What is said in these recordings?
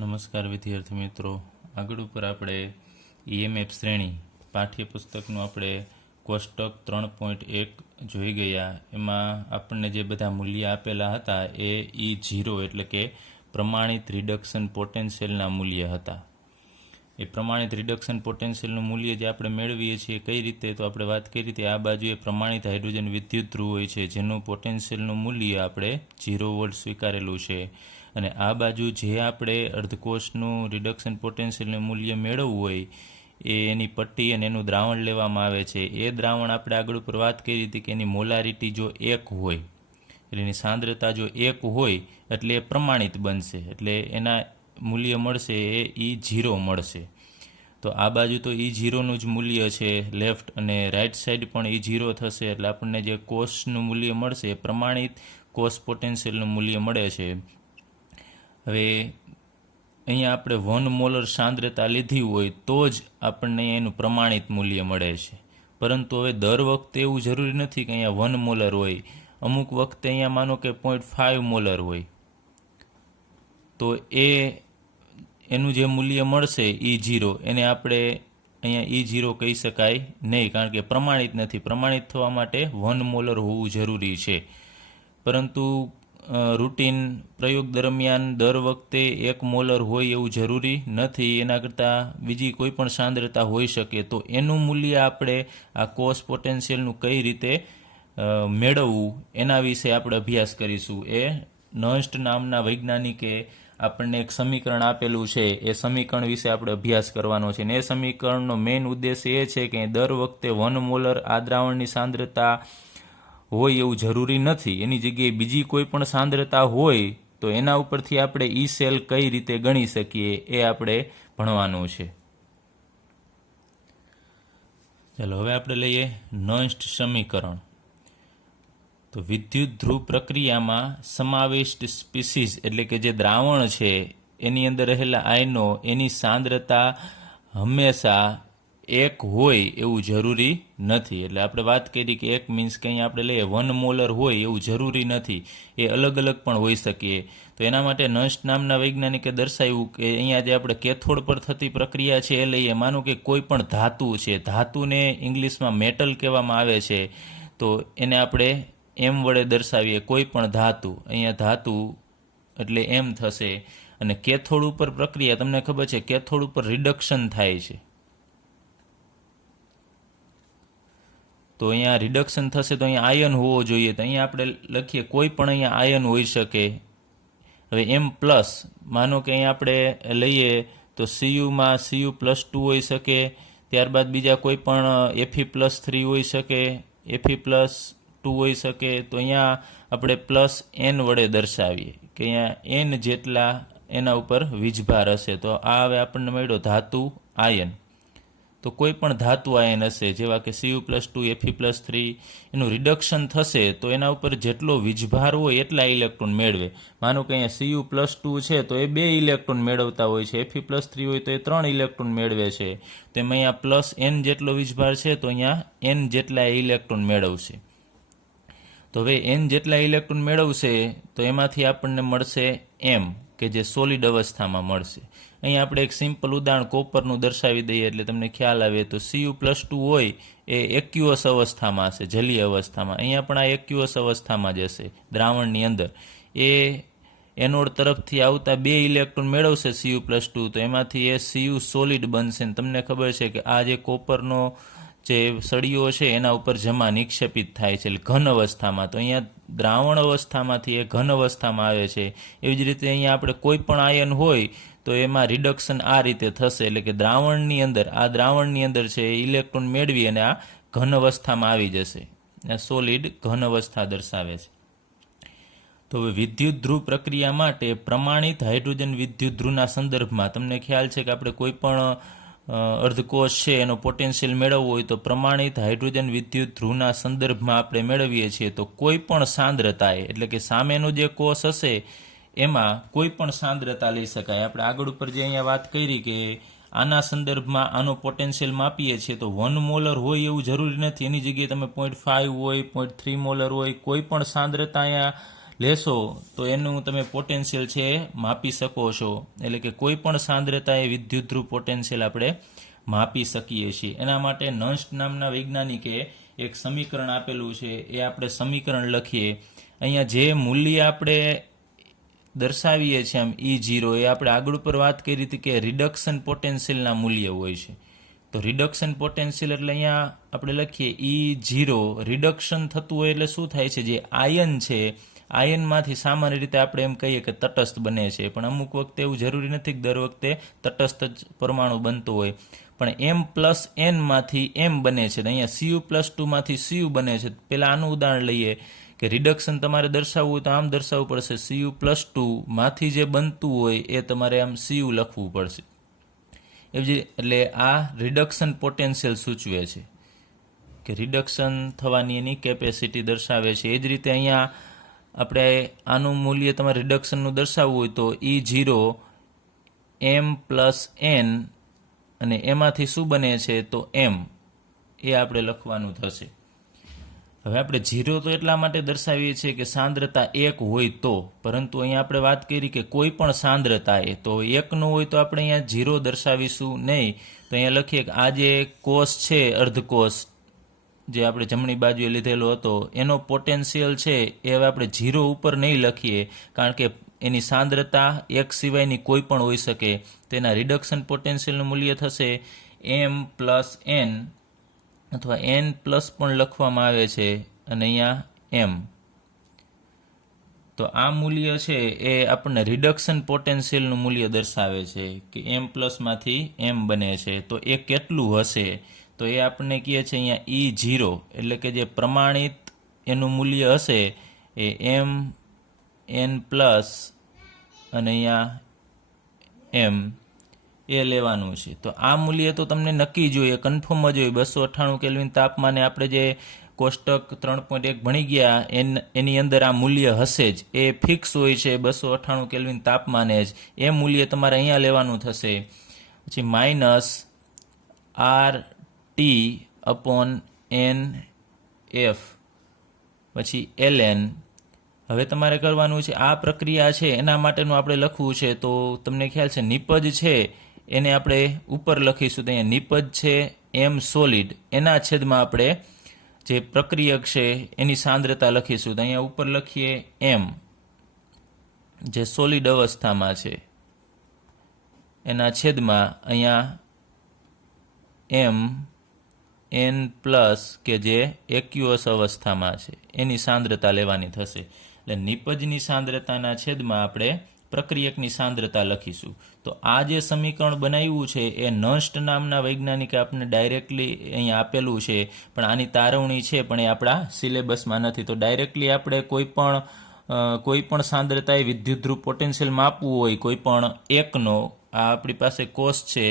નમસ્કાર વિદ્યાર્થી મિત્રો, આગળ ઉપર આપણે ઈએમએફ શ્રેણી પાઠ્યપુસ્તકનું આપણે કોષ્ટક 3.1 જોઈ ગયા. એમાં આપણને જે બધા મૂલ્ય આપેલા હતા એ E0 એટલે કે પ્રમાણિત રિડક્શન પોટેન્શિયલના મૂલ્ય હતા. એ પ્રમાણિત રિડક્શન પોટેન્શિયલનું મૂલ્ય જે આપણે મેળવીએ છીએ કઈ રીતે, તો આપણે વાત કરી રીતે આ બાજુએ પ્રમાણિત હાઇડ્રોજન વિદ્યુત ધ્રુવ હોય છે જેનું પોટેન્શિયલનું મૂલ્ય આપણે 0 વોલ્ટ સ્વીકારેલું છે, અને આ બાજુ જે આપણે અર્ધકોષનું રિડક્શન પોટેન્શિયલનું મૂલ્ય મેળવવું હોય એની પટ્ટી અને એનું દ્રાવણ લેવામાં આવે છે. એ દ્રાવણ આપણે આગળ ઉપર વાત કરી હતી કે એની મોલારિટી જો 1 હોય એટલે એની સાંદ્રતા જો 1 હોય એટલે એ પ્રમાણિત બનશે, એટલે એના મૂલ્ય મળશે એ E0 મળશે. તો આ બાજુ તો E0નું જ મૂલ્ય છે લેફ્ટ, અને રાઈટ સાઈડ પણ E0 થશે, એટલે આપણને જે કોષનું મૂલ્ય મળશે એ પ્રમાણિત કોષ પોટેન્શિયલનું મૂલ્ય મળે છે. હવે અહીંયા આપણે 1 મોલર સાંદ્રતા લીધી હોય તો જ આપણને એનું પ્રમાણિત મૂલ્ય મળે છે, પરંતુ હવે દર વખતે એવું જરૂરી નથી કે અહીંયા 1 મોલર હોય. અમુક વખતે અહીંયા માનો કે 0.5 મોલર હોય તો એનું જે મૂલ્ય મળશે E0 એને આપણે અહીંયા E0 કહી શકાય નહીં, કારણ કે પ્રમાણિત નથી. પ્રમાણિત થવા માટે 1 મોલર હોવું જરૂરી છે, પરંતુ રૂટીન પ્રયોગ દરમિયાન દર વખતે 1 મોલર હોય એવું જરૂરી નથી. એના કરતાં બીજી કોઈ પણ સાંદ્રતા હોઈ શકે. તો એનું મૂલ્ય આપણે આ કોષ પોટેન્શિયલનું કઈ રીતે મેળવવું એના વિશે આપણે અભ્યાસ કરીશું. એ નર્સ્ટ નામના વૈજ્ઞાનિકે આપણને એક સમીકરણ આપેલું છે, એ સમીકરણ વિશે આપણે અભ્યાસ કરવાનો છે. અને એ સમીકરણનો મેઇન ઉદ્દેશ એ છે કે દર વખતે 1 મોલર આ દ્રાવણની સાંદ્રતા હોય એવું જરૂરી નથી. એની જગ્યાએ બીજી કોઈ પણ સાંદ્રતા હોય તો એના ઉપરથી આપણે ઈ સેલ કઈ રીતે ગણી શકીએ એ આપણે ભણવાનું છે. ચાલો હવે આપણે લઈએ નર્સ્ટ સમીકરણ. તો વિદ્યુત ધ્રુવ પ્રક્રિયામાં સમાવિષ્ટ સ્પીસીઝ એટલે કે જે દ્રાવણ છે એની અંદર રહેલા આયનો એની સાંદ્રતા હંમેશા 1 હોય એવું જરૂરી નથી. એટલે આપણે વાત કરી કે 1 મીન્સ કે અહીંયા આપણે લઈએ 1 મોલર હોય એવું જરૂરી નથી, એ અલગ અલગ પણ હોઈ શકીએ. તો એના માટે નર્સ્ટ નામના વૈજ્ઞાનિકે દર્શાવ્યું કે અહીંયા જે આપણે કેથોડ પર થતી પ્રક્રિયા છે એ લઈએ. માનો કે કોઈ પણ ધાતુ છે, ધાતુને ઇંગ્લિશમાં મેટલ કહેવામાં આવે છે, તો એને આપણે એમ વડે દર્શાવીએ. કોઈ પણ ધાતુ, અહીંયા ધાતુ એટલે એમ થશે. અને કેથોડ ઉપર પ્રક્રિયા, તમને ખબર છે કેથોડ ઉપર રિડક્શન થાય છે, તો અહીંયા રિડક્શન થશે તો અહીંયા આયન હોવો જોઈએ. તો અહીંયા આપણે લખીએ કોઈ પણ અહીંયા આયન હોઈ શકે. હવે M પ્લસ, માનો કે અહીંયા આપણે લઈએ તો Cuમાં Cu+2 હોઈ શકે, ત્યારબાદ બીજા કોઈ પણ Fe+3 હોઈ શકે, Fe+2 હોઈ શકે. તો અહીંયા આપણે +n વડે દર્શાવીએ કે અહીંયા n જેટલા એના ઉપર વીજભાર હશે. તો આ હવે આપણને મળ્યો ધાતુ આયન. તો કોઈ પણ ધાતુ આયન હશે જેવા કે Cu+2 Fe+3, એનું રિડક્શન થશે તો એના ઉપર જેટલો વીજભાર હોય એટલા ઇલેક્ટ્રોન મેળવે. માનો કે અહીંયા Cu+2 છે તો એ 2 ઇલેક્ટ્રોન મેળવતા હોય છે, Fe+3 હોય તો એ 3 ઇલેક્ટ્રોન મેળવે છે. તો એમાં અહીંયા +n જેટલો વીજભાર છે તો અહીંયા n જેટલા ઇલેક્ટ્રોન મેળવશે. તો હવે n જેટલા ઇલેક્ટ્રોન મેળવશે તો એમાંથી આપણને મળશે m, કે જે સોલિડ અવસ્થામાં મળશે. અહીંયા આપણે એક સિમ્પલ ઉદાહરણ કોપરનું દર્શાવી દઈએ એટલે તમને ખ્યાલ આવે. તો Cu+2 હોય એ એક્યુઅસ અવસ્થામાં હશે, જલીય અવસ્થામાં. અહીંયા પણ આ એક્યુઅસ અવસ્થામાં જ હશે દ્રાવણની અંદર. એ એનોડ તરફથી આવતા 2 ઇલેક્ટ્રોન મેળવશે Cu+2, તો એમાંથી એ Cu સોલિડ બનશે. તમને ખબર છે કે આ જે કોપરનો જે સળીઓ છે એના ઉપર જમા નિક્ષેપિત થાય છે એટલે ઘન અવસ્થામાં. તો અહીંયા દ્રાવણ અવસ્થામાંથી એ ઘન અવસ્થામાં આવે છે. એવી જ રીતે અહીંયા આપણે કોઈ પણ આયન હોય તો એમાં રિડક્શન આ રીતે થશે, એટલે કે દ્રાવણની અંદર, આ દ્રાવણની અંદર છે એ ઇલેક્ટ્રોન મેળવી અને આ ઘન અવસ્થામાં આવી જશે. આ સોલિડ ઘન અવસ્થા દર્શાવે છે. તો હવે વિદ્યુત ધ્રુવ પ્રક્રિયા માટે પ્રમાણિત હાઇડ્રોજન વિદ્યુત ધ્રુવના સંદર્ભમાં તમને ખ્યાલ છે કે આપણે કોઈ પણ અર્ધકોષ છે એનો પોટેન્શિયલ મેળવવો હોય તો પ્રમાણિત હાઇડ્રોજન વિદ્યુત ધ્રુવના સંદર્ભમાં આપણે મેળવીએ છીએ. તો કોઈ પણ સાંદ્રતાએ, એટલે કે સામેનો જે કોષ હશે એમાં કોઈ પણ સાંદ્રતા લઈ શકાય. આપણે આગળ ઉપર જે અહીંયા વાત કરી કે આના સંદર્ભમાં આનો પોટેન્શિયલ માપીએ છીએ તો 1 મોલર હોય એવું જરૂરી નથી. એની જગ્યાએ તમે 0.5 હોય, 0.3 મોલર હોય, કોઈ પણ સાંદ્રતા અહીંયા લેશો તો એનું તમે પોટેન્શિયલ છે એ માપી શકો છો. એટલે કે કોઈ પણ સાંદ્રતાએ વિદ્યુતધ્રુવ પોટેન્શિયલ આપણે માપી શકીએ છીએ. એના માટે નર્સ્ટ નામના વૈજ્ઞાનિકે એક સમીકરણ આપેલું છે, એ આપણે સમીકરણ લખીએ. અહીંયા જે મૂલ્ય આપણે દર્શાવીએ છીએ આમ E0, એ આપણે આગળ ઉપર વાત કરી હતી કે રિડક્શન પોટેન્શિયલના મૂલ્ય હોય છે. તો રિડક્શન પોટેન્શિયલ એટલે અહીંયા આપણે લખીએ E0 રિડક્શન થતું હોય એટલે શું થાય છે, જે આયન છે આયનમાંથી સામાન્ય રીતે આપણે એમ કહીએ કે તટસ્થ બને છે, પણ અમુક વખતે એવું જરૂરી નથી કે દર વખતે તટસ્થ જ પરમાણુ બનતો હોય, પણ M+N માંથી M બને છે. અહીંયા Cu+2 માંથી Cu બને છે. પહેલાં આનું ઉદાહરણ લઈએ કે રિડક્શન તમારે દર્શાવવું હોય તો આમ દર્શાવવું પડશે, Cu+2 માંથી જે બનતું હોય એ તમારે આમ Cu લખવું પડશે. એટલે આ રિડક્શન પોટેન્શિયલ સૂચવે છે કે રિડક્શન થવાની એની કેપેસિટી દર્શાવે છે. એ જ રીતે અહીંયા આપણે આનું મૂલ્ય તમારે રિડક્શનનું દર્શાવવું હોય તો E0 M+N અને એમાંથી શું બને છે તો M, એ આપણે લખવાનું થશે. હવે આપણે 0 તો એટલા માટે દર્શાવીએ છીએ કે સાંદ્રતા 1 હોય તો, પરંતુ અહીંયા આપણે વાત કરી કે કોઈ પણ સાંદ્રતાએ, તો 1 નું હોય તો આપણે અહીંયા 0 દર્શાવીશું નહીં. તો અહીંયા લખીએ કે આ જે કોષ છે અર્ધકોષ જે આપણે જમણી બાજુએ લીધેલો હતો એનો પોટેન્શિયલ છે એ હવે આપણે 0 ઉપર નહીં લખીએ, કારણ કે એની સાંદ્રતા 1 સિવાયની કોઈ પણ હોઈ શકે. તેના રિડક્શન પોટેન્શિયલનું મૂલ્ય થશે M+N અથવા N+ પણ લખવામાં આવે છે, અને અહીંયા M. તો આ મૂલ્ય છે એ આપણને રિડક્શન પોટેન્શિયલનું મૂલ્ય દર્શાવે છે કે M+ માંથી M બને છે. તો એ કેટલું હશે, તો એ આપણને કહે છે અહીંયા E0, એટલે કે જે પ્રમાણિત એનું મૂલ્ય હશે એ Mn+ અને અહીંયા M એ લેવાનું છે. તો આ મૂલ્ય તો તમને નક્કી જોઈએ, કન્ફર્મ જ હોય. 298 કેલ્વિન તાપમાને આપણે જે કોષ્ટક 3.1 ભણી ગયા એની અંદર આ મૂલ્ય હશે જ, એ ફિક્સ હોય છે 298 કેલ્વિન તાપમાને જ. એ મૂલ્ય તમારે અહીંયા લેવાનું થશે. પછી -RT/NF પછી ln. હવે તમારે કરવાનું છે આ પ્રક્રિયા છે એના માટેનું આપણે લખવું છે. તો તમને ખ્યાલ છે નિપજ છે એને આપણે ઉપર લખીશું. તો અહીંયા નિપજ છે M સોલિડ, એના છેદમાં આપણે જે પ્રક્રિયક છે એની સાંદ્રતા લખીશું. તો અહીંયા ઉપર લખીએ M, જે સોલિડ અવસ્થામાં છે, એના છેદમાં અહીંયા Mn+, કે જે એક્યુઅસ અવસ્થામાં છે એની સાંદ્રતા લેવાની થશે. એટલે નિપજની સાંદ્રતાના છેદમાં આપણે પ્રક્રિયકની સાંદ્રતા લખીશું. તો આ જે સમીકરણ બનાવ્યું છે એ નર્સ્ટ નામના વૈજ્ઞાનિકે આપણને ડાયરેક્ટલી અહીંયા આપેલું છે, પણ આની તારવણી છે પણ એ આપણા સિલેબસમાં નથી. તો ડાયરેક્ટલી આપણે કોઈ પણ સાંદ્રતાએ વિદ્યુતધ્રુવ પોટેન્શિયલ માપવું હોય, કોઈ પણ એકનો, આ આપણી પાસે કોષ છે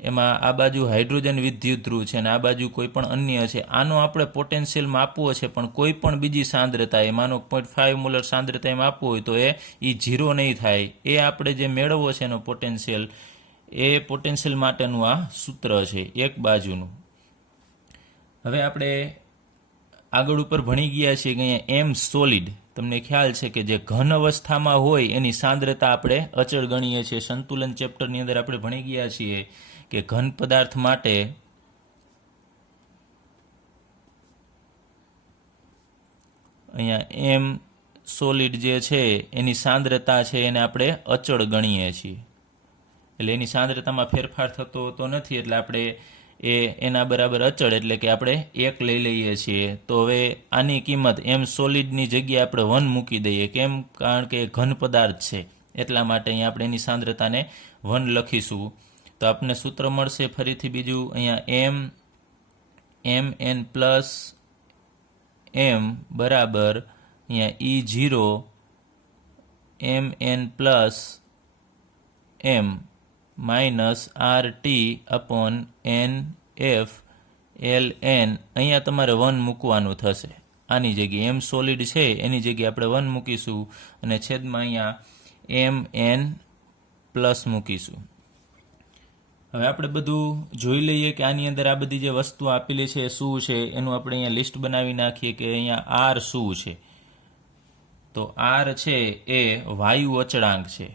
એમાં આ બાજુ હાઇડ્રોજન વિદ્યુતધ્રુવ છે અને આ બાજુ કોઈ પણ અન્ય છે, આનો આપણે પોટેન્શિયલ માપવો છે, પણ કોઈ પણ બીજી સાંદ્રતાએ, માનો 0.5 મોલર સાંદ્રતાએ માપવું હોય તો એ 0 નહીં થાય. એ આપણે જે મેળવવો છે એનો પોટેન્શિયલ, એ પોટેન્શિયલ માટેનું આ સૂત્ર છે એક બાજુનું. હવે આપણે આગળ ઉપર ભણી ગયા છીએ કે અહીંયા M સોલિડ, તમને ખ્યાલ છે કે જે ઘન અવસ્થામાં હોય એની સાંદ્રતા આપણે અચળ ગણીએ છીએ. સંતુલન ચેપ્ટરની અંદર આપણે ભણી ગયા છીએ કે ઘન પદાર્થ માટે અહીંયા M સોલિડ જે છે એની સાંદ્રતા છે એને આપણે અચળ ગણીએ છીએ. એટલે એની સાંદ્રતામાં ફેરફાર થતો હોતો નથી, એટલે આપણે એના બરાબર અચળ, એટલે કે આપણે 1 લઈ લઈએ છીએ. તો હવે આની કિંમત M સોલિડની જગ્યાએ આપણે 1 મૂકી દઈએ. કેમ? કારણ કે ઘન પદાર્થ છે એટલા માટે અહીંયા આપણે એની સાંદ્રતાને 1 લખીશું. તો આપણને સૂત્ર મળશે ફરીથી બીજું, અહીંયા Mn+ M બરાબર અહીંયા E0 Mn+ M -RT/NF ln. અહીંયા તમારે 1 મૂકવાનું થશે. આની જગ્યાએ M સોલિડ છે એની જગ્યાએ આપણે 1 મૂકીશું અને છેદમાં અહીંયા Mn+ મૂકીશું. હવે આપણે બધું જોઈ લઈએ કે આની અંદર આ બધી જે વસ્તુ આપેલી છે શું છે, એનું આપણે અહીંયા લિસ્ટ બનાવી નાખીએ કે અહીંયા R શું છે. તો આર છે એ વાયુ અચળાંક છે,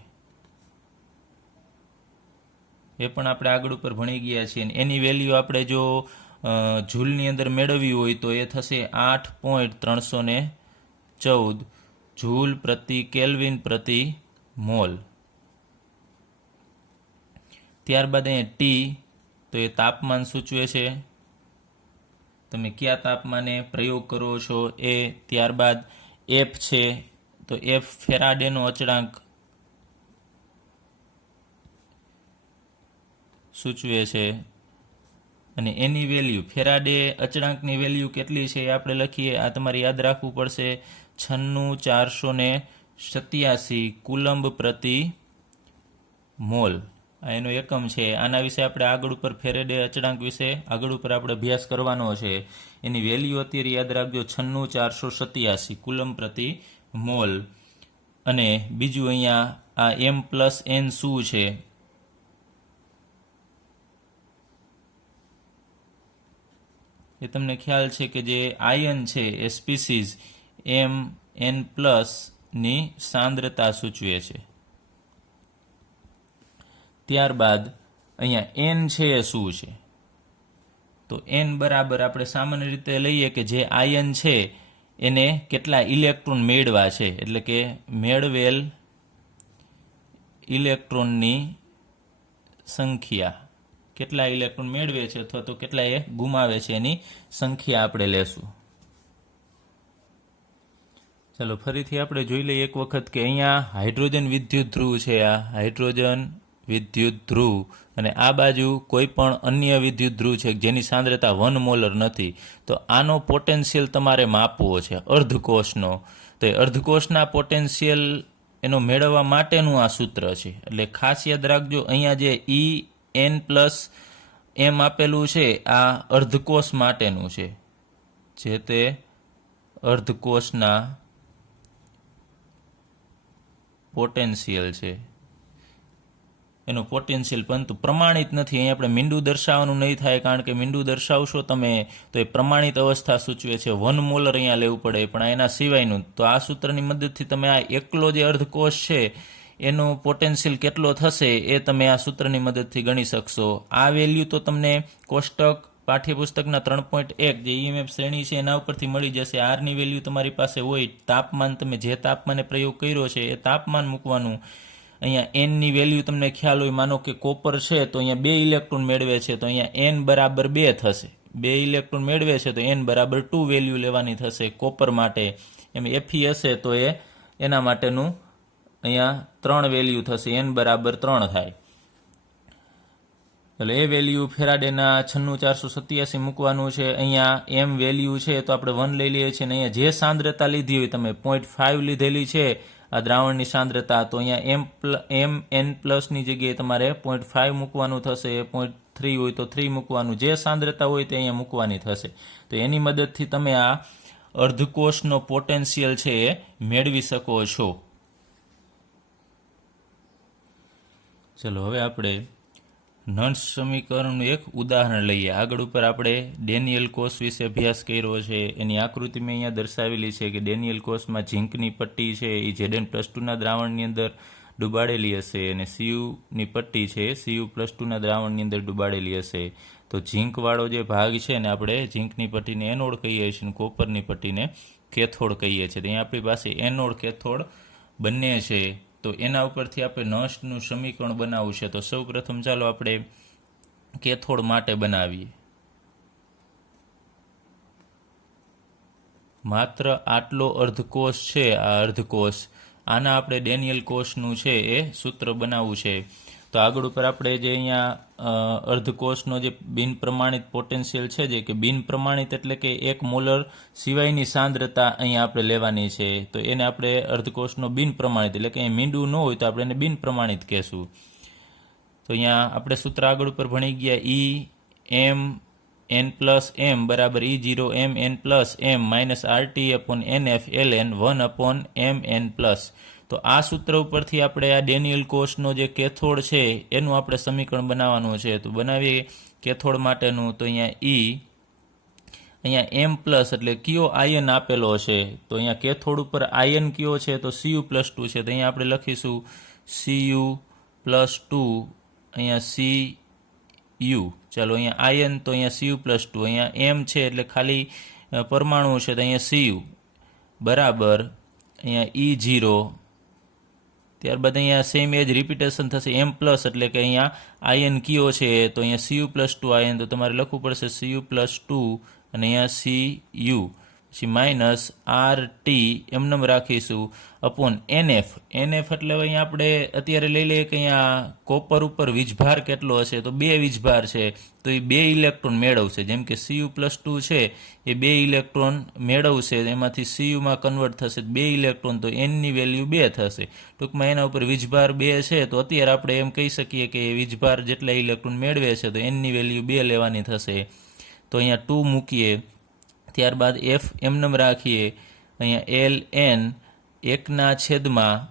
એ પણ આપણે આગળ ઉપર ભણી ગયા છીએ. એની વેલ્યુ આપણે જો જૂલની અંદર મેળવવી હોય તો એ થશે 8.314 જૂલ પ્રતિ કેલ્વિન પ્રતિ મોલ. ત્યારબાદ અહીંયા ટી, તો એ તાપમાન સૂચવે છે, તમે કયા તાપમાને પ્રયોગ કરો છો એ. ત્યારબાદ એફ છે, તો એફ ફેરાડેનો અચળાંક સૂચવે છે, અને એની વેલ્યુ ફેરાડે અચળાંકની વેલ્યુ કેટલી છે એ આપણે લખીએ. આ તમારે યાદ રાખવું પડશે, 96487 કુલંબ પ્રતિ મોલ આ એનો એકમ છે. આના વિશે આપણે આગળ ઉપર ફેરાડે અચળાંક વિશે આગળ ઉપર આપણે અભ્યાસ કરવાનો છે. એની વેલ્યુ અત્યારે યાદ રાખજો, 96487 કુલંબ પ્રતિ મોલ. અને બીજું અહીંયા આ M+N શું છે, એ તમને ખ્યાલ છે કે જે આયન છે એ સ્પીસીઝ Mn+ ની સાંદ્રતા સૂચવે છે. ત્યારબાદ અહીંયા N છે એ શું છે, તો N બરાબર આપણે સામાન્ય રીતે લઈએ કે જે આયન છે એને કેટલા ઇલેક્ટ્રોન મેળવા છે, એટલે કે મેળવેલ ઇલેક્ટ્રોનની સંખ્યા, કેટલા ઇલેક્ટ્રોન મેળવે છે અથવા તો કેટલા એ ગુમાવે છે એની સંખ્યા આપણે લેશું. ચાલો ફરીથી આપણે જોઈ લઈએ એક વખત કે અહીંયા હાઇડ્રોજન વિદ્યુત ધ્રુવ છે, આ હાઇડ્રોજન વિદ્યુત ધ્રુવ, અને આ બાજુ કોઈ પણ અન્ય વિદ્યુત ધ્રુવ છે જેની સાંદ્રતા 1 મોલર નથી. તો આનો પોટેન્શિયલ તમારે માપવો છે અર્ધકોષનો. તો એ અર્ધકોષના પોટેન્શિયલ એનો મેળવવા માટેનું આ સૂત્ર છે. એટલે ખાસ યાદ રાખજો, અહીંયા જે En+M આપેલું છે આ અર્ધકોષ માટેનું છે, જે તે અર્ધકોષના પોટેન્શિયલ છે, એનો પોટેન્શિયલ, પરંતુ પ્રમાણિત નથી. અહીં આપણે મીંડું દર્શાવવાનું નહીં થાય, કારણ કે મીંડું દર્શાવશો તમે તો એ પ્રમાણિત અવસ્થા સૂચવે છે, 1 મોલર અહીંયા લેવું પડે, પણ એના સિવાયનું. તો આ સૂત્રની મદદથી તમે આ એકલો જે અર્ધકોષ છે એનો પોટેન્શિયલ કેટલો થશે એ તમે આ સૂત્રની મદદથી ગણી શકશો. આ વેલ્યુ તો તમને કોષ્ટક પાઠ્યપુસ્તકના 3.1 જે EMF શ્રેણી છે એના ઉપરથી મળી જશે. આરની વેલ્યુ તમારી પાસે હોય, તાપમાન તમે જે તાપમાને પ્રયોગ કર્યો છે એ તાપમાન મૂકવાનું. અહીંયા Nની વેલ્યુ તમને ખ્યાલ હોય, માનો કે કોપર છે તો અહીંયા 2 ઇલેક્ટ્રોન મેળવે છે, તો અહીંયા N બરાબર 2 થશે. 2 ઇલેક્ટ્રોન મેળવે છે તો N બરાબર 2 વેલ્યુ લેવાની થશે કોપર માટે. એમ Fe હશે તો એ એના માટેનું અહીંયા 3 વેલ્યુ થશે, N બરાબર 3 થાય. એટલે એ વેલ્યુ ફેરાડેના 96487 મૂકવાનું છે. અહીંયા M વેલ્યુ છે તો આપણે 1 લઈ લઈએ છીએ, અને અહીંયા જે સાંદ્રતા લીધી હોય તમે 0.5 લીધેલી છે આ દ્રાવણની સાંદ્રતા, તો અહીંયા Mn+ની જગ્યાએ તમારે 0.5 મૂકવાનું થશે, 0.3 હોય તો 3 મૂકવાનું, જે સાંદ્રતા હોય તે અહીંયા મૂકવાની થશે. તો એની મદદથી તમે આ અર્ધકોષનો પોટેન્શિયલ છે એ મેળવી શકો છો. ચલો હવે આપણે નન્સ સમીકરણનું એક ઉદાહરણ લઈએ. આગળ ઉપર આપણે ડેનિયલ કોષ વિશે અભ્યાસ કર્યો છે. એની આકૃતિ મેં અહીંયા દર્શાવેલી છે કે ડેનિયલ કોષમાં ઝીંકની પટ્ટી છે એ Zn+2ના દ્રાવણની અંદર ડૂબાડેલી હશે, અને Cu ની પટ્ટી છે Cu+2ના દ્રાવણની અંદર ડૂબાડેલી હશે. તો ઝીંકવાળો જે ભાગ છે ને આપણે ઝીંકની પટ્ટીને એનોડ કહીએ છીએ, કોપરની પટ્ટીને કેથોડ કહીએ છીએ. તો અહીંયા આપણી પાસે એનોડ કેથોડ બંને છે. તો એના ઉપરથી આપણે નન્સનું સમીકરણ બનાવવું છે. તો સૌ પ્રથમ ચાલો આપણે કેથોડ માટે બનાવીએ. માત્ર આટલો અર્ધકોષ છે, આ અર્ધકોષ, આના આપણે ડેનિયલ કોષનું છે એ સૂત્ર બનાવવું છે. તો આગળ ઉપર આપણે જે અહીંયા અર્ધકોષનો જે બિન પ્રમાણિત પોટેન્શિયલ છે, જે કે બિન પ્રમાણિત એટલે કે 1 મોલર સિવાયની સાંદ્રતા અહીંયા આપણે લેવાની છે. તો એને આપણે અર્ધકોષનો બિન પ્રમાણિત, એટલે કે મીંડું ન હોય તો આપણે એને બિન પ્રમાણિત કહેશું. તો અહીંયા આપણે સૂત્ર આગળ ઉપર ભણી ગયા, Emn+M બરાબર E0Mn+M RT/NF ln 1/Mn+. તો આ સૂત્ર ઉપરથી આપણે આ ડેનિયલ કોષનો જે કેથોડ છે એનું આપણે સમીકરણ બનાવવાનું છે. તો બનાવીએ કેથોડ માટેનું. તો અહીંયા અહીંયા એમ પ્લસ એટલે કયો આયન આપેલો છે, તો અહીંયા કેથોડ ઉપર આયન કયો છે, તો Cu+2 છે, તો અહીંયા આપણે લખીશું Cu+2, અહીંયા Cu, ચાલો અહીંયા આયન તો અહીંયા Cu+2, અહીંયા એમ છે એટલે ખાલી પરમાણુ છે, તો અહીંયા Cu બરાબર અહીંયા E0, ત્યારબાદ અહીંયા સેમ એજ રિપીટેશન થશે એમ પ્લસ એટલે કે અહીંયા આયન કયો છે, તો અહીંયા Cu+2 આયન, તો તમારે લખવું પડશે Cu+2 અને અહીંયા Cu, પછી માઇનસ RT એમનેમ રાખીશું અપોન NF. NF એટલે અહીંયા આપણે અત્યારે લઈ લઈએ કે અહીંયા કોપર ઉપર વીજભાર કેટલો હશે, તો 2 વીજભાર છે, તો એ 2 ઇલેક્ટ્રોન મેળવશે. જેમ કે Cu+2 છે એ 2 ઇલેક્ટ્રોન મેળવશે, એમાંથી Cuમાં કન્વર્ટ થશે 2 ઇલેક્ટ્રોન, તો Nની વેલ્યુ 2 થશે. ટૂંકમાં એના ઉપર વીજભાર 2 છે, તો અત્યારે આપણે એમ કહી શકીએ કે વીજભાર જેટલા ઇલેક્ટ્રોન મેળવે છે તો Nની વેલ્યુ 2 લેવાની થશે. તો અહીંયા 2 મૂકીએ, ત્યારબાદ F એમનેમ રાખીએ, અહીંયા Ln 1/,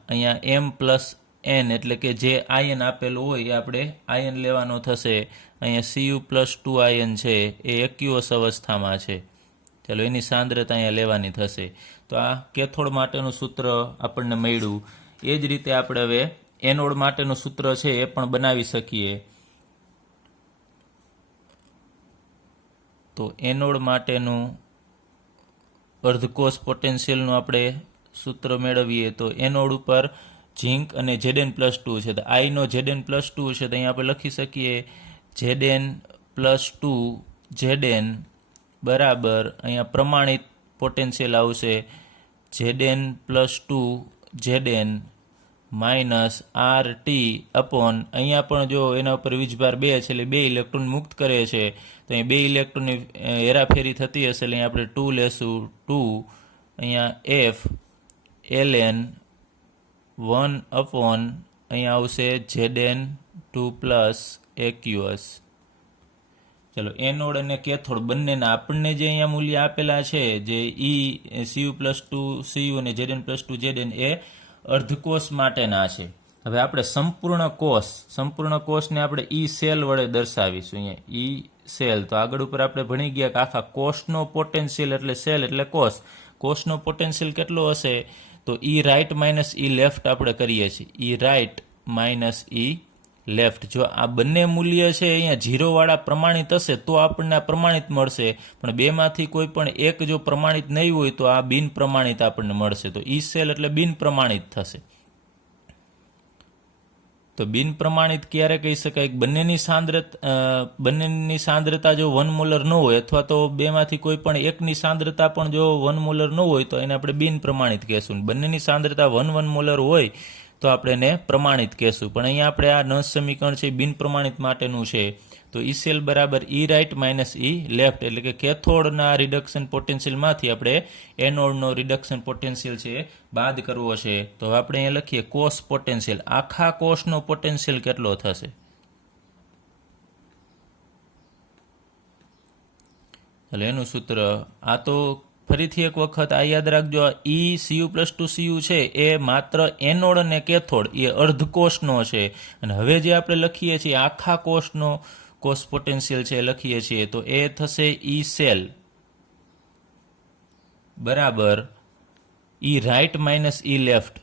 અહીંયા M+N એટલે કે જે આયન આપેલું હોય એ આપણે આયન લેવાનો થશે. અહીંયા Cu+2 આયન છે એ એક્યુઅસ અવસ્થામાં છે, ચાલો એની સાંદ્રતા અહીંયા લેવાની થશે. તો આ કેથોડ માટેનું સૂત્ર આપણને મળ્યું. એ જ રીતે આપણે હવે એનોડ માટેનું સૂત્ર છે એ પણ બનાવી શકીએ. તો એનોડ માટેનું અર્ધકોષ પોટેન્શિયલનું આપણે સૂત્ર મેળવીએ, તો એનોડ ઉપર ઝીંક અને Zn+2 છે, તો આઈનો Zn+2 છે, તો અહીંયા આપણે લખી શકીએ Zn+2 Zn બરાબર અહીંયા પ્રમાણિત પોટેન્શિયલ આવશે Zn+2 Zn minus RT upon, અહીંયા પણ જો એના ઉપર વીજભાર 2 છે એટલે 2 ઇલેક્ટ્રોન મુક્ત કરે છે, તો અહીં 2 ઇલેક્ટ્રોનની હેરાફેરી થતી હશે એટલે અહીંયા આપણે 2 લેશું. 2 અહીંયા F Ln 1 અપોન અહીંયા આવશે Zn2+ એક્યુઅસ. ચલો એનોડ અને કેથોડ બંનેના આપણને જે અહીંયા મૂલ્ય આપેલા છે, જે Cu+2 Cu અને Zn+2 Zn એ અર્ધકોષ માટેના છે. હવે આપણે સંપૂર્ણ કોષને આપણે સેલ વડે દર્શાવીશું. અહીંયા સેલ, તો આગળ ઉપર આપણે ભણી ગયા કે આખા કોષનો પોટેન્શિયલ એટલે સેલ એટલે કોષનો પોટેન્શિયલ કેટલો હશે, તો રાઇટ માઇનસ લેફ્ટ આપણે કરીએ છીએ. રાઇટ માઇનસ લેફ્ટ, જો આ બંને મૂલ્ય છે અહીંયા 0 વાળા પ્રમાણિત હશે તો આપણને આ પ્રમાણિત મળશે, પણ બેમાંથી કોઈ પણ એક જો પ્રમાણિત નહીં હોય તો આ બિન પ્રમાણિત આપણને મળશે. તો સેલ એટલે બિન પ્રમાણિત થશે. તો બિન પ્રમાણિત ક્યારે કહી શકાય? બંનેની સાંદ્રતા જો 1 મોલર ન હોય, અથવા તો બેમાંથી કોઈ પણ એકની સાંદ્રતા પણ જો 1 મોલર ન હોય તો એને આપણે બિન પ્રમાણિત કહેશું. બંનેની સાંદ્રતા 1 મોલર હોય તો આપણે એને પ્રમાણિત કહેશું. પણ અહીંયા આપણે આ નસ સમીકરણ છે બિન પ્રમાણિત માટેનું છે. તો સેલ બરાબર રાઇટ માઇનસ લેફ્ટ, એટલે કે કેથોડના રિડક્શન પોટેન્શિયલમાંથી આપણે એનોડનો રિડક્શન પોટેન્શિયલ છે બાદ કરવો છે. તો આપણે અહીંયા લખીએ કોષ પોટેન્શિયલ, આખા કોષનો પોટેન્શિયલ કેટલો થશે. એટલે એનું સૂત્ર આ તો ફરીથી એક વખત આ યાદ રાખજો, Cu+2 Cu છે એ માત્ર એનોડ અને કેથોડ એ અર્ધકોષનો છે. અને હવે જે આપણે લખીએ છીએ આખા કોષનો કોષ પોટેન્શિયલ છે લખીએ છીએ, તો એ થશે સેલ બરાબર રાઇટ માઇનસ લેફ્ટ.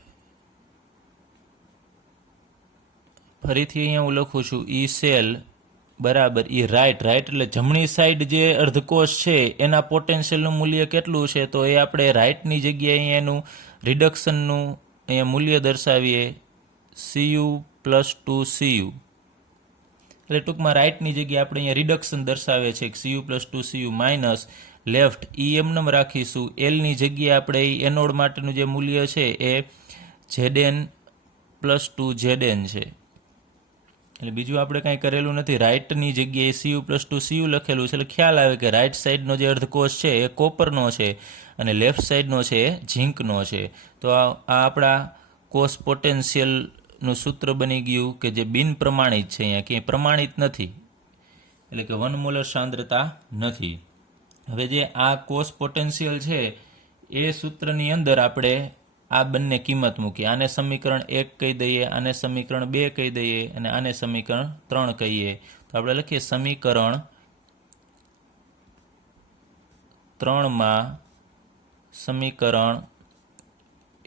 ફરીથી અહીંયા હું લખું છું સેલ બરાબર રાઇટ એટલે જમણી સાઈડ જે અર્ધકોષ છે એના પોટેન્શિયલનું મૂલ્ય કેટલું છે, તો એ આપણે રાઇટની જગ્યાએ અહીંયા એનું રિડક્શનનું અહીંયા મૂલ્ય દર્શાવીએ Cu+2 Cu. એટલે ટૂંકમાં રાઇટની જગ્યાએ આપણે અહીંયા રિડક્શન દર્શાવે છે Cu+2 Cu માઇનસ લેફ્ટ એમનેમ રાખીશું. એલની જગ્યાએ આપણે એનોડ માટેનું જે મૂલ્ય છે એ Zn+2 Zn છે. એટલે બીજું આપણે કાંઈ કરેલું નથી, રાઇટની જગ્યાએ Cu+2 Cu લખેલું છે એટલે ખ્યાલ આવે કે રાઇટ સાઈડનો જે અર્ધકોષ છે એ કોપરનો છે અને લેફ્ટ સાઈડનો છે એ ઝીંકનો છે. તો આ આપણા કોષ પોટેન્શિયલનું સૂત્ર બની ગયું કે જે બિન પ્રમાણિત છે, અહીંયા ક્યાંય પ્રમાણિત નથી, એટલે કે 1 મોલર સાંદ્રતા નથી. હવે જે આ કોષ પોટેન્શિયલ છે એ સૂત્રની અંદર આપણે આ બંને કિંમત મૂકી, આને સમીકરણ 1 કહી દઈએ, આને સમીકરણ 2 કહી દઈએ અને આને સમીકરણ 3 કહીએ. તો આપણે લખીએ સમીકરણ 3માં સમીકરણ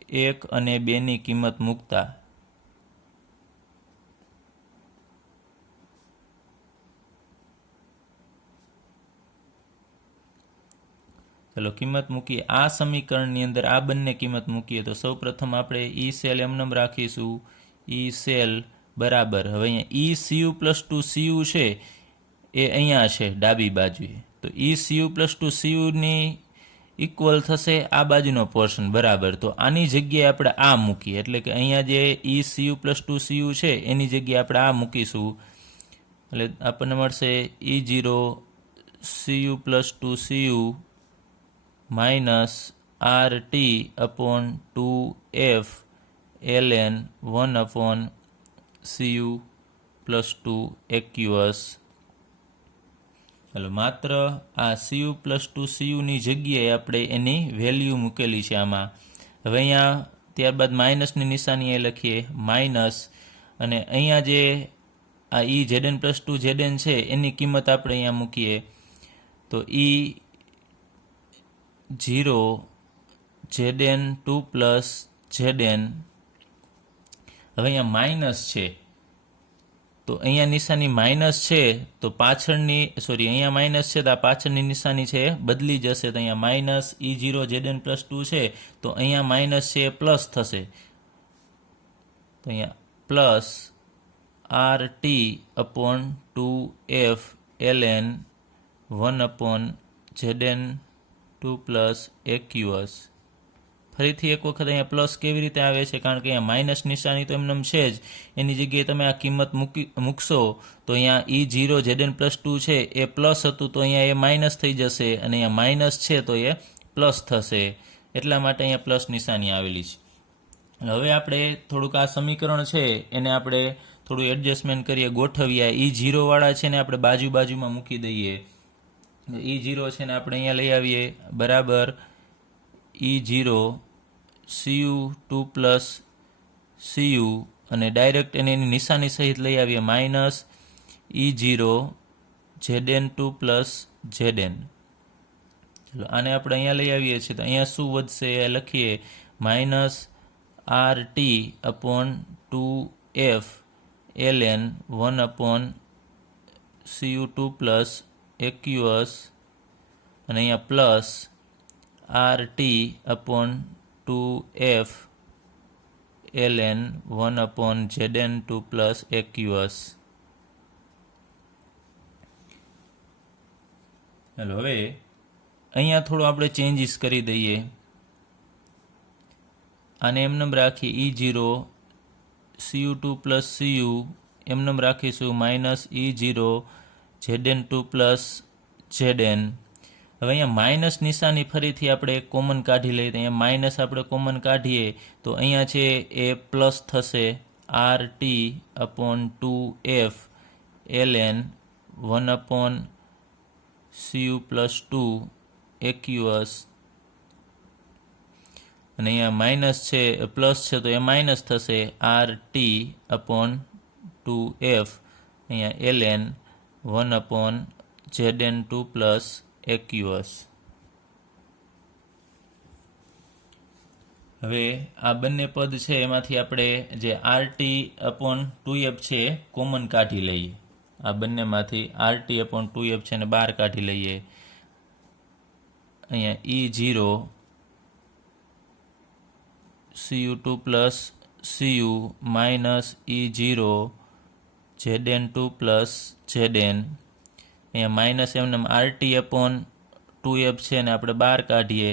1 અને 2ની કિંમત મૂકતા ચલો કિંમત મૂકીએ આ સમીકરણની અંદર આ બંને કિંમત મૂકીએ તો સૌપ્રથમ આપણે ઈ સેલ એમનેમ રાખીશું ઈ સેલ બરાબર હવે અહીંયા ઈ cu+2 cu છે એ અહીંયા છે ડાબી બાજુએ તો ઈ cu+2 cuની ઇક્વલ થશે આ બાજુનો પોર્શન બરાબર તો આની જગ્યાએ આપણે આ મૂકીએ એટલે કે અહીંયા જે ઈ cu+2 cu છે એની જગ્યાએ આપણે આ મૂકીશું એટલે આપણને મળશે E0 cu+2 cu minus RT upon 2F ln 1 upon cu+2 aqueous ચાલો માત્ર આ cu+2 cuની જગ્યાએ આપણે એની વેલ્યુ મૂકેલી છે આમાં હવે અહીંયા ત્યારબાદ માઇનસની નિશાની એ લખીએ માઇનસ અને અહીંયા જે આ ઈ Zn+2 Zn છે એની કિંમત આપણે અહીંયા મૂકીએ તો E0 Zn2 પ્લસ Zn હવે અહીંયા માઇનસ છે તો અહીંયા નિશાની માઇનસ છે તો પાછળની અહીંયા માઇનસ છે તો આ પાછળની નિશાની છે બદલી જશે તો અહીંયા માઇનસ E0 Zn+2 છે તો અહીંયા માઇનસ છે એ પ્લસ થશે તો અહીંયા plus RT upon 2F ln 1 upon Zn2 plus aqueous ફરીથી એક વખત અહીંયા પ્લસ કેવી રીતે આવે છે કારણ કે અહીંયા માઇનસ નિશાની તો એમનેમ છે જ એની જગ્યાએ તમે આ કિંમત મૂકશો તો અહીંયા E0 Zn+2 છે એ પ્લસ હતું તો અહીંયા એ માઇનસ થઈ જશે અને અહીંયા માઇનસ છે તો એ પ્લસ થશે એટલા માટે અહીંયા પ્લસ નિશાની આવેલી છે હવે આપણે થોડુંક આ સમીકરણ છે એને આપણે થોડું એડજસ્ટમેન્ટ કરીએ ગોઠવીએ E0 વાળા છે ને આપણે બાજુમાં મૂકી દઈએ E0 છે ને આપણે અહીંયા લઈ આવીએ બરાબર E0 cu2 પ્લસ cu અને ડાયરેક્ટ એની નિશાની સહિત લઈ આવીએ minus E0 Zn2 plus Zn ચલો આને આપણે અહીંયા લઈ આવીએ છીએ તો અહીંયા શું વધશે એ લખીએ minus RT upon 2F ln 1 upon cu2 plus aqueous અને અહીંયા plus RT upon 2F ln 1 upon Zn2 plus aqueous ચાલો હવે અહીંયા થોડું આપણે ચેન્જીસ કરી દઈએ આને એમનેમ રાખી E0 cu2 પ્લસ cu એમનેમ રાખીશું minus E0 Zn2 plus Zn હવે અહીંયા માઇનસ નિશાની ફરીથી આપણે કોમન કાઢી લઈએ તો અહીંયા માઇનસ આપણે કોમન કાઢીએ તો અહીંયા છે એ પ્લસ થશે RT upon 2F ln 1 upon cu+2 aqueous અને અહીંયા માઇનસ છે પ્લસ છે તો એ માઇનસ થશે RT upon 2F અહીંયા ln 1 upon Zn2 plus aqueous હવે આ બંને પદ છે એમાંથી આપણે જે RT upon 2F છે કોમન કાઢી લઈએ આ બંનેમાંથી RT upon 2F છે ને બહાર કાઢી લઈએ અહીંયા E0 cu2 plus cu minus E0 Zn2 plus Zn અહીંયા માઇનસ એમને RT upon 2F છે ને આપણે બહાર કાઢીએ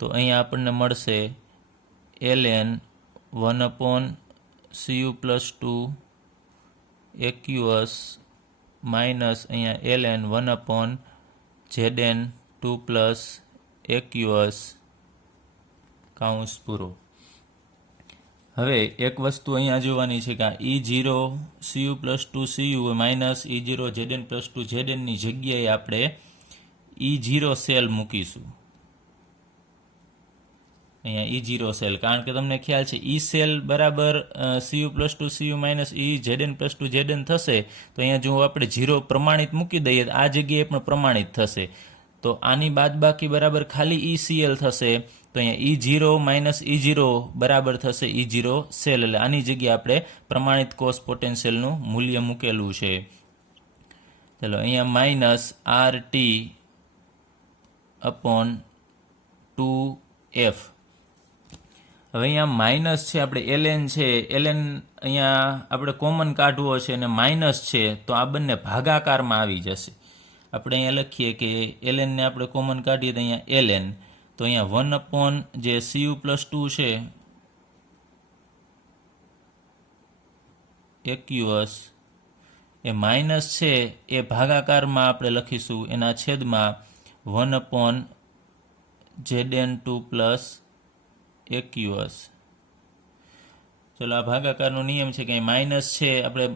તો અહીંયા આપણને મળશે ln 1 upon cu+2 aqueous minus અહીંયા ln 1 upon Zn2 plus aqueous કૌંસ પૂરો હવે એક વસ્તુ અહીંયા જોવાની છે કે E0 cu+2 cu minus E0 Zn+2 Zn ની જગ્યાએ આપણે E0 સેલ મૂકીશું અહીંયા E0 સેલ કારણ કે તમને ખ્યાલ છે E સેલ બરાબર cu+2 cu minus E Zn+2 Zn થશે તો અહીંયા જો આપણે 0 પ્રમાણિત મૂકી દઈએ આ જગ્યાએ પણ પ્રમાણિત થશે તો આની બાદબાકી બરાબર ખાલી ECl થશે. તો અહીંયા E0 માઇનસ E0 બરાબર થશે E0 સેલ. એટલે આની જગ્યાએ આપણે પ્રમાણિત કોષ પોટેન્શિયલનું મૂલ્ય મૂકેલું છે. ચલો અહીંયા માઇનસ RT અપોન 2F. હવે અહીંયા માઇનસ છે, આપણે ln છે, ln અહીંયા આપણે કોમન કાઢવો છે અને માઇનસ છે, તો આ બંને ભાગાકારમાં આવી જશે. આપણે અહીંયા લખીએ કે ln ને આપણે કોમન કાઢીએ તો અહીંયા ln, તો અહીંયા 1 અપોન જે Cu+2 છે એક્યુઅસ એ માઇનસ છે એ ભાગાકારમાં આપણે લખીશું એના છેદમાં 1 અપોન Zn2 પ્લસ એક્યુઅસ. ચલો આ ભાગાકારનો નિયમ છે કે માઇનસ છે આપણે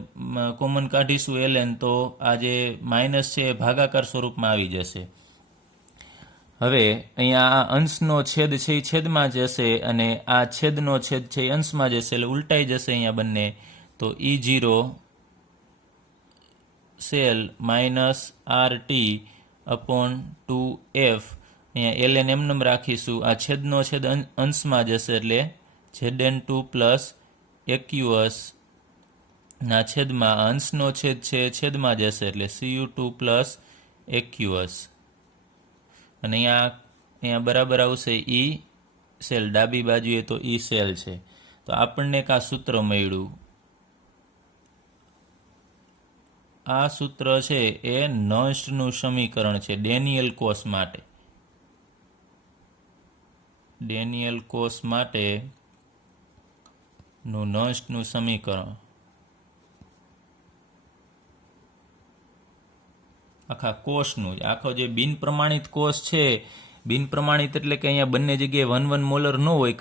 કોમન કાઢીશું ln, તો આ જે માઇનસ છે એ ભાગાકાર સ્વરૂપમાં આવી જશે. હવે અહીંયા આ અંશનો છેદ છે એ છેદમાં જશે અને આ છેદનો છેદ છે એ અંશમાં જશે, એટલે ઉલટાઈ જશે અહીંયા બંને. તો E0 cell minus RT upon 2F. અહીંયા ln એમનેમ રાખીશું, આ છેદનો છેદ અંશમાં જશે એટલે Zn2 પ્લસ એક્યુઅસ ના છેદમાં અંશનો છેદ છે છેદમાં જશે એટલે Cu2 પ્લસ એક્યુઅસ. અને અહીંયા બરાબર આવશે E સેલ, ડાબી બાજુએ તો E સેલ છે. તો આપણને એક આ સૂત્ર મળ્યું. આ સૂત્ર છે એ નસ્ટનું સમીકરણ છે ડેનિયલ કોષ માટે. ડેનિયલ કોષ માટેનું નસ્ટનું સમીકરણ આખા કોષનું જ, આખો જે બિન પ્રમાણિત કોષ છે, બિન પ્રમાણિત એટલે કે અહીંયા બંને જગ્યાએ 1 મોલર ન હોય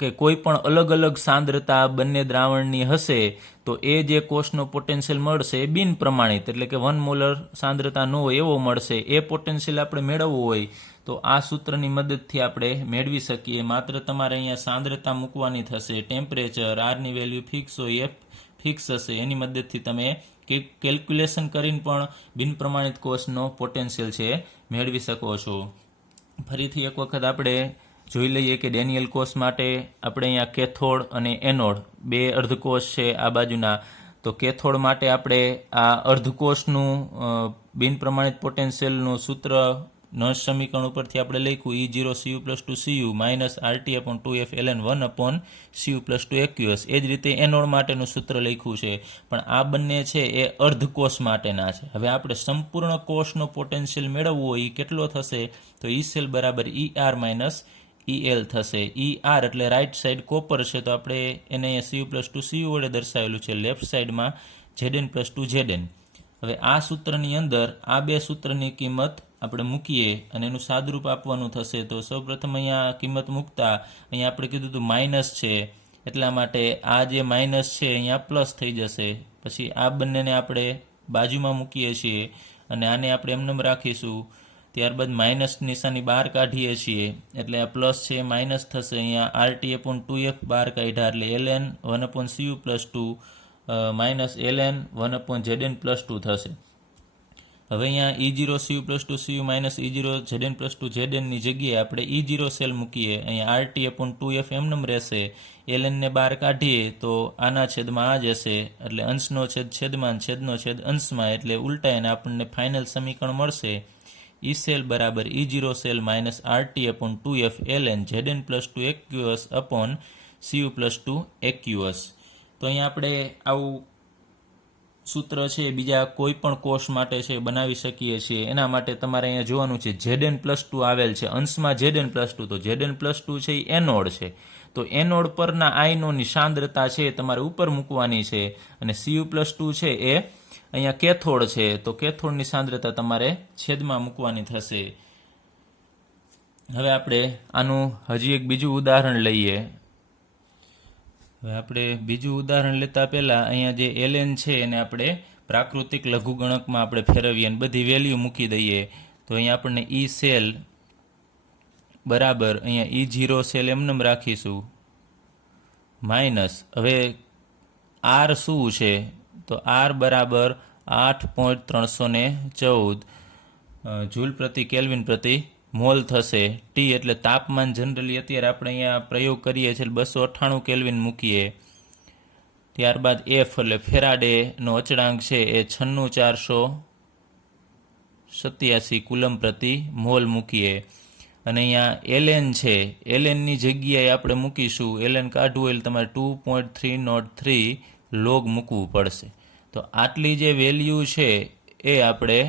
કે કોઈ પણ અલગ અલગ સાંદ્રતા બંને દ્રાવણની હશે, તો એ જે કોષનો પોટેન્શિયલ મળશે એ બિન પ્રમાણિત એટલે કે 1 મોલર સાંદ્રતા ન હોય એવો મળશે. એ પોટેન્શિયલ આપણે મેળવવું હોય તો આ સૂત્રની મદદથી આપણે મેળવી શકીએ. માત્ર તમારે અહીંયા સાંદ્રતા મૂકવાની થશે, ટેમ્પરેચર, આરની વેલ્યુ ફિક્સ હોય, એફ ફિક્સ હશે, એની મદદથી તમે કેલ્ક્યુલેશન કરીને પણ બિન પ્રમાણિત કોષનો પોટેન્શિયલ છે મેળવી શકો છો. ફરીથી એક વખત આપણે જોઈ લઈએ કે ડેનિયલ કોષ માટે આપણે અહીંયા કેથોડ અને એનોડ બે અર્ધકોષ છે આ બાજુના. તો કેથોડ માટે આપણે આ અર્ધકોષનું બિન પ્રમાણિત પોટેન્શિયલનું સૂત્ર નસ સમીકરણ ઉપરથી આપણે લખ્યું E0 Cu+2 Cu minus RT upon 2F ln 1 upon Cu+2 એક્યુએસ. એ જ રીતે એનોડ માટેનું સૂત્ર લખ્યું છે, પણ આ બંને છે એ અર્ધકોષ માટેના છે. હવે આપણે સંપૂર્ણ કોષનો પોટેન્શિયલ મેળવવું હોય એ કેટલો થશે, તો E સેલ બરાબર ER માઇનસ EL થશે. ER એટલે રાઇટ સાઈડ કોપર છે, તો આપણે એને Cu+2 Cu વડે દર્શાવેલું છે, લેફ્ટ સાઈડમાં Zn+2 Zn. હવે આ સૂત્રની અંદર આ બે સૂત્રની કિંમત આપણે મૂકીએ અને એનું સાદરૂપ આપવાનું થશે. તો સૌપ્રથમ અહીંયા કિંમત મૂકતા અહીંયા આપણે કીધું હતું માઇનસ છે, એટલા માટે આ જે માઇનસ છે અહીંયા પ્લસ થઈ જશે. પછી આ બંનેને આપણે બાજુમાં મૂકીએ છીએ અને આને આપણે એમનેમ રાખીશું. ત્યારબાદ માઇનસ નિશાની બહાર કાઢીએ છીએ એટલે આ પ્લસ છે માઇનસ થશે. અહીંયા RT અપોન 2F બહાર કાઢ્યા એટલે ln 1 upon Cu+2 minus ln 1 upon Zn+2 થશે. હવે અહીંયા E0 Cu+2 Cu minus E0 Zn+2 Zn ની જગ્યાએ આપણે E0 સેલ મૂકીએ. અહીંયા RT અપોન 2F એમનેમ રહેશે. ln ને બહાર કાઢીએ તો આના છેદમાં આ જશે એટલે અંશનો છેદ છેદમાં, છેદનો છેદ અંશમાં, એટલે ઉલટાઈને આપણને ફાઇનલ સમીકરણ મળશે E સેલ બરાબર E0 cell minus RT upon 2F ln Zn+2 aqueous upon Cu+2 aqueous. તો અહીંયા આપણે આવું સૂત્ર છે બીજા કોઈ પણ કોષ માટે છે બનાવી શકીએ છીએ. એના માટે તમારે અહીંયા જોવાનું છે Zn+2 આવેલ છે અંશમાં Zn+2, તો Zn+2 છે એ એનોડ છે, તો એનોડ પરના આયનોની સાંદ્રતા છે તમારે ઉપર મૂકવાની છે અને Cu+2 છે એ અહીંયા કેથોડ છે, તો કેથોડની સાંદ્રતા તમારે છેદમાં મૂકવાની થશે. હવે આપણે આનું હજી એક બીજું ઉદાહરણ લઈએ. હવે આપણે બીજું ઉદાહરણ લેતા પહેલાં અહીંયા જે ln છે એને આપણે પ્રાકૃતિક લઘુગણકમાં આપણે ફેરવીએ અને બધી વેલ્યુ મૂકી દઈએ. તો અહીંયા આપણને E સેલ બરાબર અહીંયા E0 સેલ એમનેમ રાખીશું માઇનસ. હવે R શું છે, તો R બરાબર 8.314 જૂલ પ્રતિ કેલ્વિન પ્રતિ મોલ થશે. ટી એટલે તાપમાન જનરલી અત્યારે આપણે અહીંયા પ્રયોગ કરીએ છીએ 298 કેલ્વિન મૂકીએ. ત્યારબાદ એફ એટલે ફેરાડેનો અચળાંક છે એ 96487 કુલમ પ્રતિ મોલ મૂકીએ. અને અહીંયા એલએન છે, એલએનની જગ્યાએ આપણે મૂકીશું, એલએન કાઢવું એટલે તમારે 2.303 લોગ મૂકવું પડશે. તો આટલી જે વેલ્યુ છે એ આપણે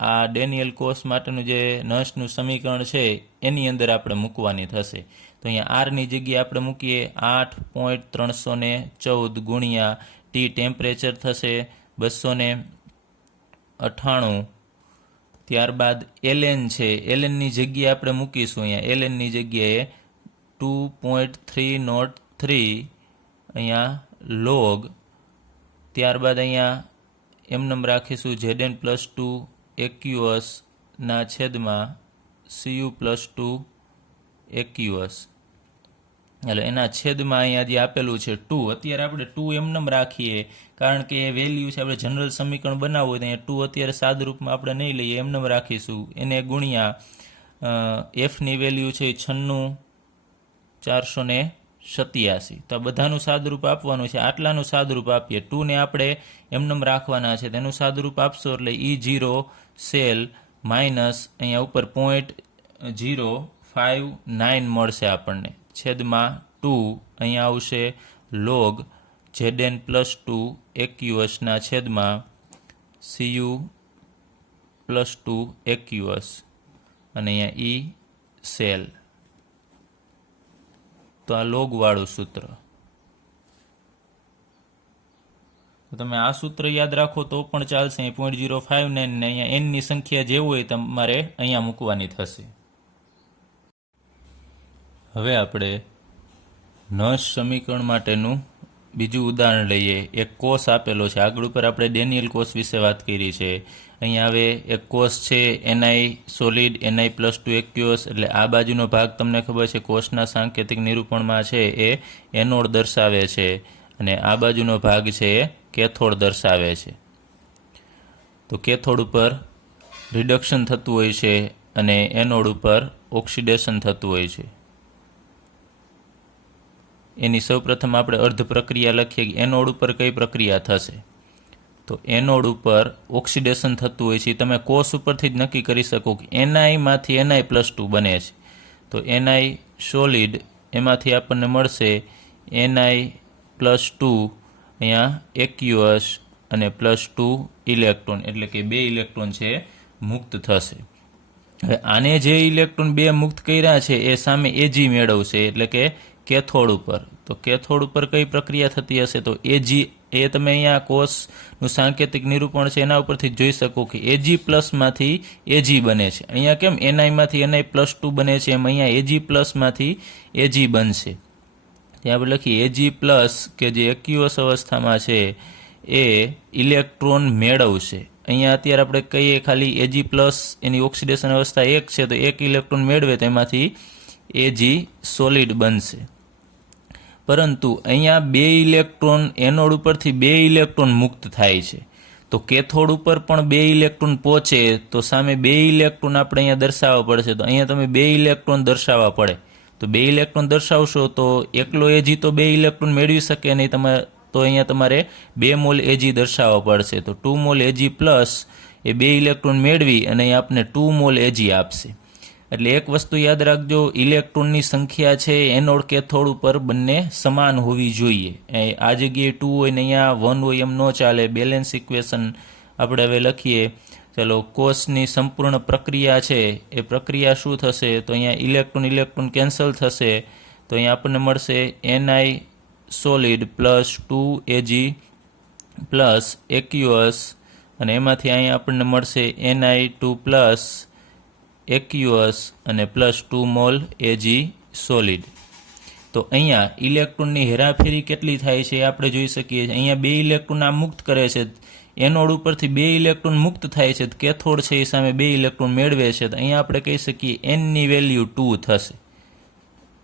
આ ડેનિયલ કોસ માટેનું જે નસનું સમીકરણ છે એની અંદર આપણે મૂકવાની થશે. તો અહીંયા આરની જગ્યાએ આપણે મૂકીએ 8.314 ગુણ્યા ટી ટેમ્પરેચર થશે 298. ત્યારબાદ એલએન છે, એલએનની જગ્યાએ આપણે મૂકીશું અહીંયા એલએનની જગ્યાએ 2.303 અહીંયા લોગ. ત્યારબાદ અહીંયા એમનેમ રાખીશું Zn+2 એક્યુઅસના છેદમાં Cu+2 એક્યુઅસ, એટલે એના છેદમાં અહીંયા જે આપેલું છે 2, અત્યારે આપણે 2 એમનેમ રાખીએ કારણ કે એ વેલ્યુ છે, આપણે જનરલ સમીકરણ બનાવવું હોય તો અહીંયા 2 અત્યારે સાદરૂપમાં આપણે નહીં લઈએ, એમનેમ રાખીશું. એને ગુણ્યા એફની વેલ્યુ છે 96487. તો આ બધાનું સાદરૂપ આપવાનું છે, આટલાનું સાદરૂપ આપીએ. 2 ને આપણે એમનેમ રાખવાના છે, તેનું સાદરૂપ આપશો એટલે E0 સેલ માઇનસ અહીંયા ઉપર 0.059 મળશે આપણને, છેદમાં 2 અહીંયા આવશે લોગ Zn+2 એક્યુઅસના છેદમાં Cu+2 એક્યુઅસ અને અહીંયા E સેલ. તો આ લોગવાળું સૂત્ર. તો તમે આ સૂત્ર યાદ રાખો તો પણ ચાલશે. 0.059 ને અહીંયા એનની સંખ્યા જેવું હોય તમારે અહીંયા મૂકવાની થશે. હવે આપણે નસ સમીકરણ માટેનું બીજું ઉદાહરણ લઈએ. એક કોસ આપેલો છે, આગળ ઉપર આપણે ડેનિયલ કોસ વિશે વાત કરી છે. અહીંયા હવે એક કોસ છે Ni સોલિડ Ni+2 એક્યુઅસ, એટલે આ બાજુનો ભાગ તમને ખબર છે કોષના સાંકેતિક નિરૂપણમાં છે એ એનોડ દર્શાવે છે અને આ બાજુનો ભાગ છે એ કેથોડ દર્શાવે છે. તો કેથોડ ઉપર રિડક્શન થતું હોય છે અને એનોડ ઉપર ઓક્સિડેશન થતું હોય છે. એની સૌપ્રથમ આપણે અર્ધ પ્રક્રિયા લખીએ કે એનોડ ઉપર કઈ પ્રક્રિયા થશે. તો એનોડ ઉપર ઓક્સિડેશન થતું હોય છે, તમે કોષ ઉપરથી જ નક્કી કરી શકો કે Ni-માંથી Ni+2 બને છે. તો Ni સોલિડ એમાંથી આપણને મળશે Ni+2 અહીંયા એક્યુઅસ અને +2 ઇલેક્ટ્રોન, એટલે કે 2 ઇલેક્ટ્રોન છે મુક્ત થશે. હવે આને જે ઇલેક્ટ્રોન 2 મુક્ત કર્યા છે એ સામે Ag મેળવશે, એટલે કે કેથોડ ઉપર. તો કેથોડ ઉપર કઈ પ્રક્રિયા થતી હશે? તો Ag, એ તમે અહીંયા કોષનું સાંકેતિક નિરૂપણ છે એના ઉપરથી જોઈ શકો કે Ag+માંથી Ag બને છે. અહીંયા કેમ Ni-માંથી Ni+2 બને છે, એમ અહીંયા Ag+માંથી Ag બનશે. ત્યાં આપણે લખીએ Ag+, કે જે એક્યુઅસ અવસ્થામાં છે એ ઇલેક્ટ્રોન મેળવશે. અહીંયા અત્યારે આપણે કહીએ ખાલી Ag+, એની ઓક્સિડેશન અવસ્થા 1 છે, તો 1 ઇલેક્ટ્રોન મેળવે તેમાંથી Ag સોલિડ બનશે. પરંતુ અહીંયા 2 ઇલેક્ટ્રોન એનોડ ઉપરથી 2 ઇલેક્ટ્રોન મુક્ત થાય છે. તો કેથોડ ઉપર પણ 2 ઇલેક્ટ્રોન પહોંચે તો સામે 2 ઇલેક્ટ્રોન આપણે અહીંયા દર્શાવવા પડશે. તો અહીંયા તમે 2 ઇલેક્ટ્રોન દર્શાવવા પડે. તો 2 ઇલેક્ટ્રોન દર્શાવશો તો એકલો Ag તો 2 ઇલેક્ટ્રોન મેળવી શકે નહીં, તો અહીંયા તમારે 2 મોલ Ag દર્શાવવા પડશે. તો 2 મોલ Ag પ્લસ એ 2 ઇલેક્ટ્રોન મેળવી અને એ આપણને 2 મોલ Ag આપશે. એટલે એક વસ્તુ યાદ રાખજો, ઇલેક્ટ્રોનની સંખ્યા છે એનોડ કેથોડ ઉપર બંને સમાન હોવી જોઈએ. આ જગ્યાએ 2 હોય ને અહીંયા 1 હોય એમ ન ચાલે. બેલેન્સ ઇક્વેશન આપણે હવે લખીએ. ચલો, કોષની સંપૂર્ણ પ્રક્રિયા છે એ પ્રક્રિયા શું થશે? તો અહીંયા ઇલેક્ટ્રોન કેન્સલ થશે. તો અહીંયા આપણને મળશે Ni સોલિડ +2 Ag પ્લસ એક્યુઅસ અને એમાંથી અહીંયા આપણને મળશે Ni2+ એક્યુઅસ અને +2 મોલ Ag સોલિડ. તો અહીંયા ઇલેક્ટ્રોનની હેરાફેરી કેટલી થાય છે એ આપણે જોઈ શકીએ છીએ. અહીંયા 2 ઇલેક્ટ્રોન આ મુક્ત કરે છે, એનોડ ઉપરથી 2 ઇલેક્ટ્રોન મુક્ત થાય છે, કેથોડ છે એ સામે 2 ઇલેક્ટ્રોન મેળવે છે. તો અહીંયા આપણે કહી શકીએ Nની વેલ્યુ 2 થશે.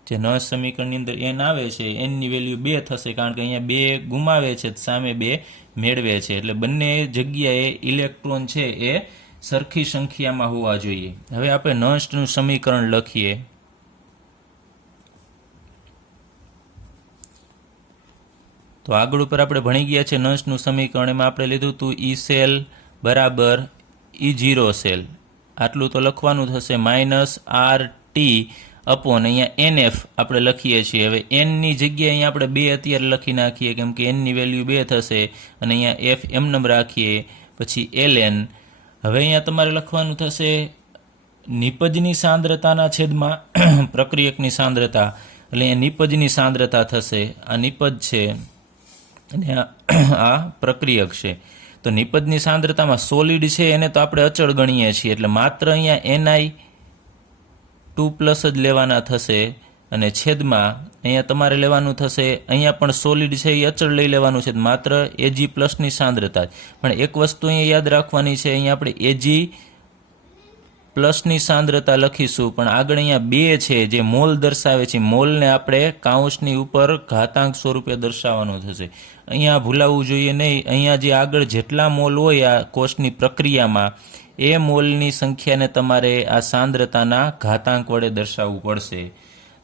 જે નસ સમીકરણની અંદર N આવે છે Nની વેલ્યુ 2 થશે, કારણ કે અહીંયા 2 ગુમાવે છે સામે 2 મેળવે છે. એટલે બંને જગ્યાએ ઇલેક્ટ્રોન છે એ સરખી સંખ્યામાં હોવા જોઈએ. હવે આપણે નષ્ટનું સમીકરણ લખીએ. તો આગળ ઉપર આપણે ભણી ગયા છે નષ્ટનું સમીકરણ. એમાં આપણે લીધું હતું ઈ સેલ બરાબર E0 સેલ, આટલું તો લખવાનું થશે -RT અપોન અહીંયા NF આપણે લખીએ છીએ. હવે એનની જગ્યાએ અહીંયા આપણે 2 અત્યારે લખી નાખીએ, કેમ કે એનની વેલ્યુ 2 થશે, અને અહીંયા એફ એમનેમ રાખીએ, પછી LN. હવે અહીંયા તમારે લખવાનું થશે નિપજની સાંદ્રતાના છેદમાં પ્રક્રિયકની સાંદ્રતા, એટલે અહીંયા નિપજની સાંદ્રતા થશે. આ નિપજ છે અને આ પ્રક્રિયક છે. તો નિપજની સાંદ્રતામાં સોલિડ છે એને તો આપણે અચળ ગણીએ છીએ, એટલે માત્ર અહીંયા Ni2+ જ લેવાના થશે, અને છેદમાં અહીંયા તમારે લેવાનું થશે, અહીંયા પણ સોલિડ છે એ અચળ લઈ લેવાનું છે, માત્ર Ag+ ની સાંદ્રતા. પણ એક વસ્તુ અહીંયા યાદ રાખવાની છે, અહીંયા આપણે Ag+ ની સાંદ્રતા લખીશું, પણ આગળ અહીંયા 2 છે જે મોલ દર્શાવે છે, મોલને આપણે કાઉન્સની ઉપર ઘાતાંક સ્વરૂપે દર્શાવવાનું થશે. અહીંયા ભૂલાવવું જોઈએ નહીં. અહીંયા જે આગળ જેટલા મોલ હોય આ કોષની પ્રક્રિયામાં, એ મોલની સંખ્યાને તમારે આ સાંદ્રતાના ઘાતાંક વડે દર્શાવવું પડશે.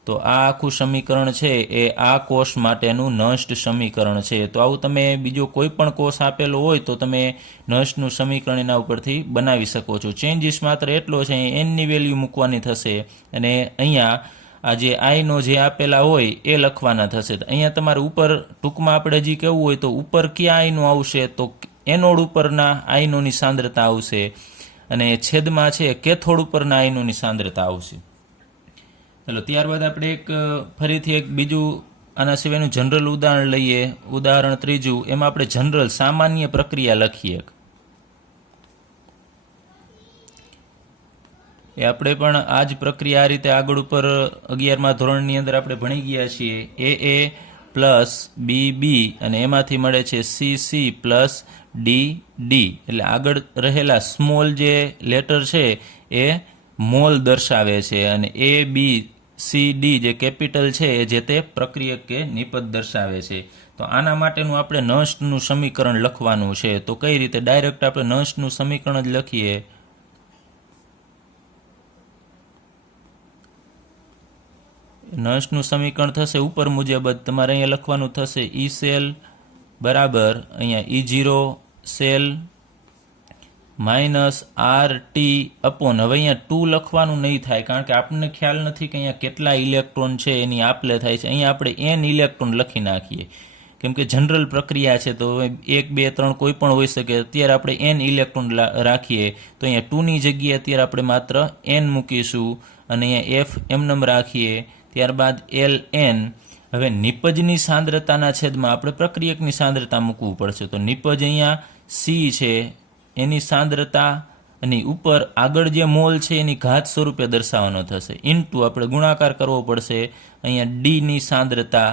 તો આ આખું સમીકરણ છે એ આ કોષ માટેનું નષ્ટ સમીકરણ છે. તો આવું તમે બીજો કોઈ પણ કોષ આપેલો હોય તો તમે નષ્ટનું સમીકરણ એના ઉપરથી બનાવી શકો છો. ચેન્જીસ માત્ર એટલો છે, એનની વેલ્યુ મૂકવાની થશે, અને અહીંયા આ જે આઈનો જે આપેલા હોય એ લખવાના થશે. અહીંયા તમારે ઉપર ટૂંકમાં આપણે હજી કહેવું હોય તો ઉપર ક્યાં આઈનો આવશે, તો એનોડ ઉપરના આઈનોની સાંદ્રતા આવશે, અને છેદમાં છે કેથોડ ઉપરના આઈનોની સાંદ્રતા આવશે. ચાલો ત્યારબાદ આપણે ફરીથી એક બીજું આના સિવાયનું જનરલ ઉદાહરણ લઈએ. ઉદાહરણ ત્રીજું, એમાં આપણે જનરલ સામાન્ય પ્રક્રિયા લખીએ. એ આપણે પણ આ જ પ્રક્રિયા આ રીતે આગળ ઉપર 11મા ધોરણની અંદર આપણે ભણી ગયા છીએ. AA + BB અને એમાંથી મળે છે CC + DD, એટલે આગળ રહેલા સ્મોલ જે લેટર છે એ મોલ દર્શાવે છે, અને ABCD જે કેપિટલ છે એ જે તે પ્રક્રિયક કે નિપજ દર્શાવે છે. તો આના માટેનું આપણે નષ્ટનું સમીકરણ લખવાનું છે. તો કઈ રીતે? ડાયરેક્ટ આપણે નષ્ટનું સમીકરણ જ લખીએ. નષ્ટનું સમીકરણ થશે ઉપર મુજબ જ. તમારે અહીંયા લખવાનું થશે ઈ સેલ બરાબર અહીંયા E0 સેલ -RT અપોન, હવે અહીંયા 2 લખવાનું નહીં થાય, કારણ કે આપણને ખ્યાલ નથી કે અહીંયા કેટલા ઇલેક્ટ્રોન છે એની આપલે થાય છે. અહીંયા આપણે n ઇલેક્ટ્રોન લખી નાખીએ, કેમ કે જનરલ પ્રક્રિયા છે, તો 1 2 3 કોઈ પણ હોઈ શકે. અત્યારે આપણે n ઇલેક્ટ્રોન રાખીએ, તો અહીંયા 2ની જગ્યાએ અત્યારે આપણે માત્ર n મૂકીશું, અને અહીંયા f એમનેમ રાખીએ, ત્યારબાદ LN. હવે નિપજની સાંદ્રતાના છેદમાં આપણે પ્રક્રિયકની સાંદ્રતા મૂકવું પડશે. તો નિપજ અહીંયા C છે, એની સાંદ્રતા અને ઉપર આગળ જે મોલ છે એની ઘાત સ્વરૂપે દર્શાવવાનો થશે, ઇન્ટુ આપણે ગુણાકાર કરવો પડશે અહીંયા Dની સાંદ્રતા,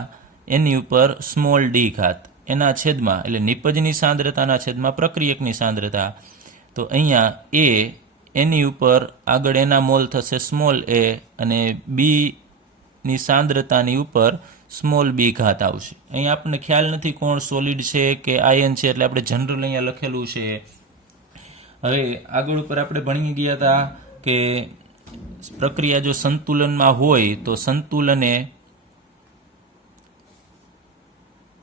એની ઉપર સ્મોલ d ઘાત, એના છેદમાં, એટલે નિપજની સાંદ્રતાના છેદમાં પ્રક્રિયકની સાંદ્રતા. તો અહીંયા A એની ઉપર આગળ એના મોલ થશે સ્મોલ a, અને Bની સાંદ્રતાની ઉપર સ્મોલ b ઘાત આવશે. અહીંયા આપણને ખ્યાલ નથી કોણ સોલિડ છે કે આયન છે, એટલે આપણે જનરલ અહીંયા લખેલું છે. હવે આગળ ઉપર આપણે ભણી ગયા હતા કે પ્રક્રિયા જો સંતુલનમાં હોય તો સંતુલને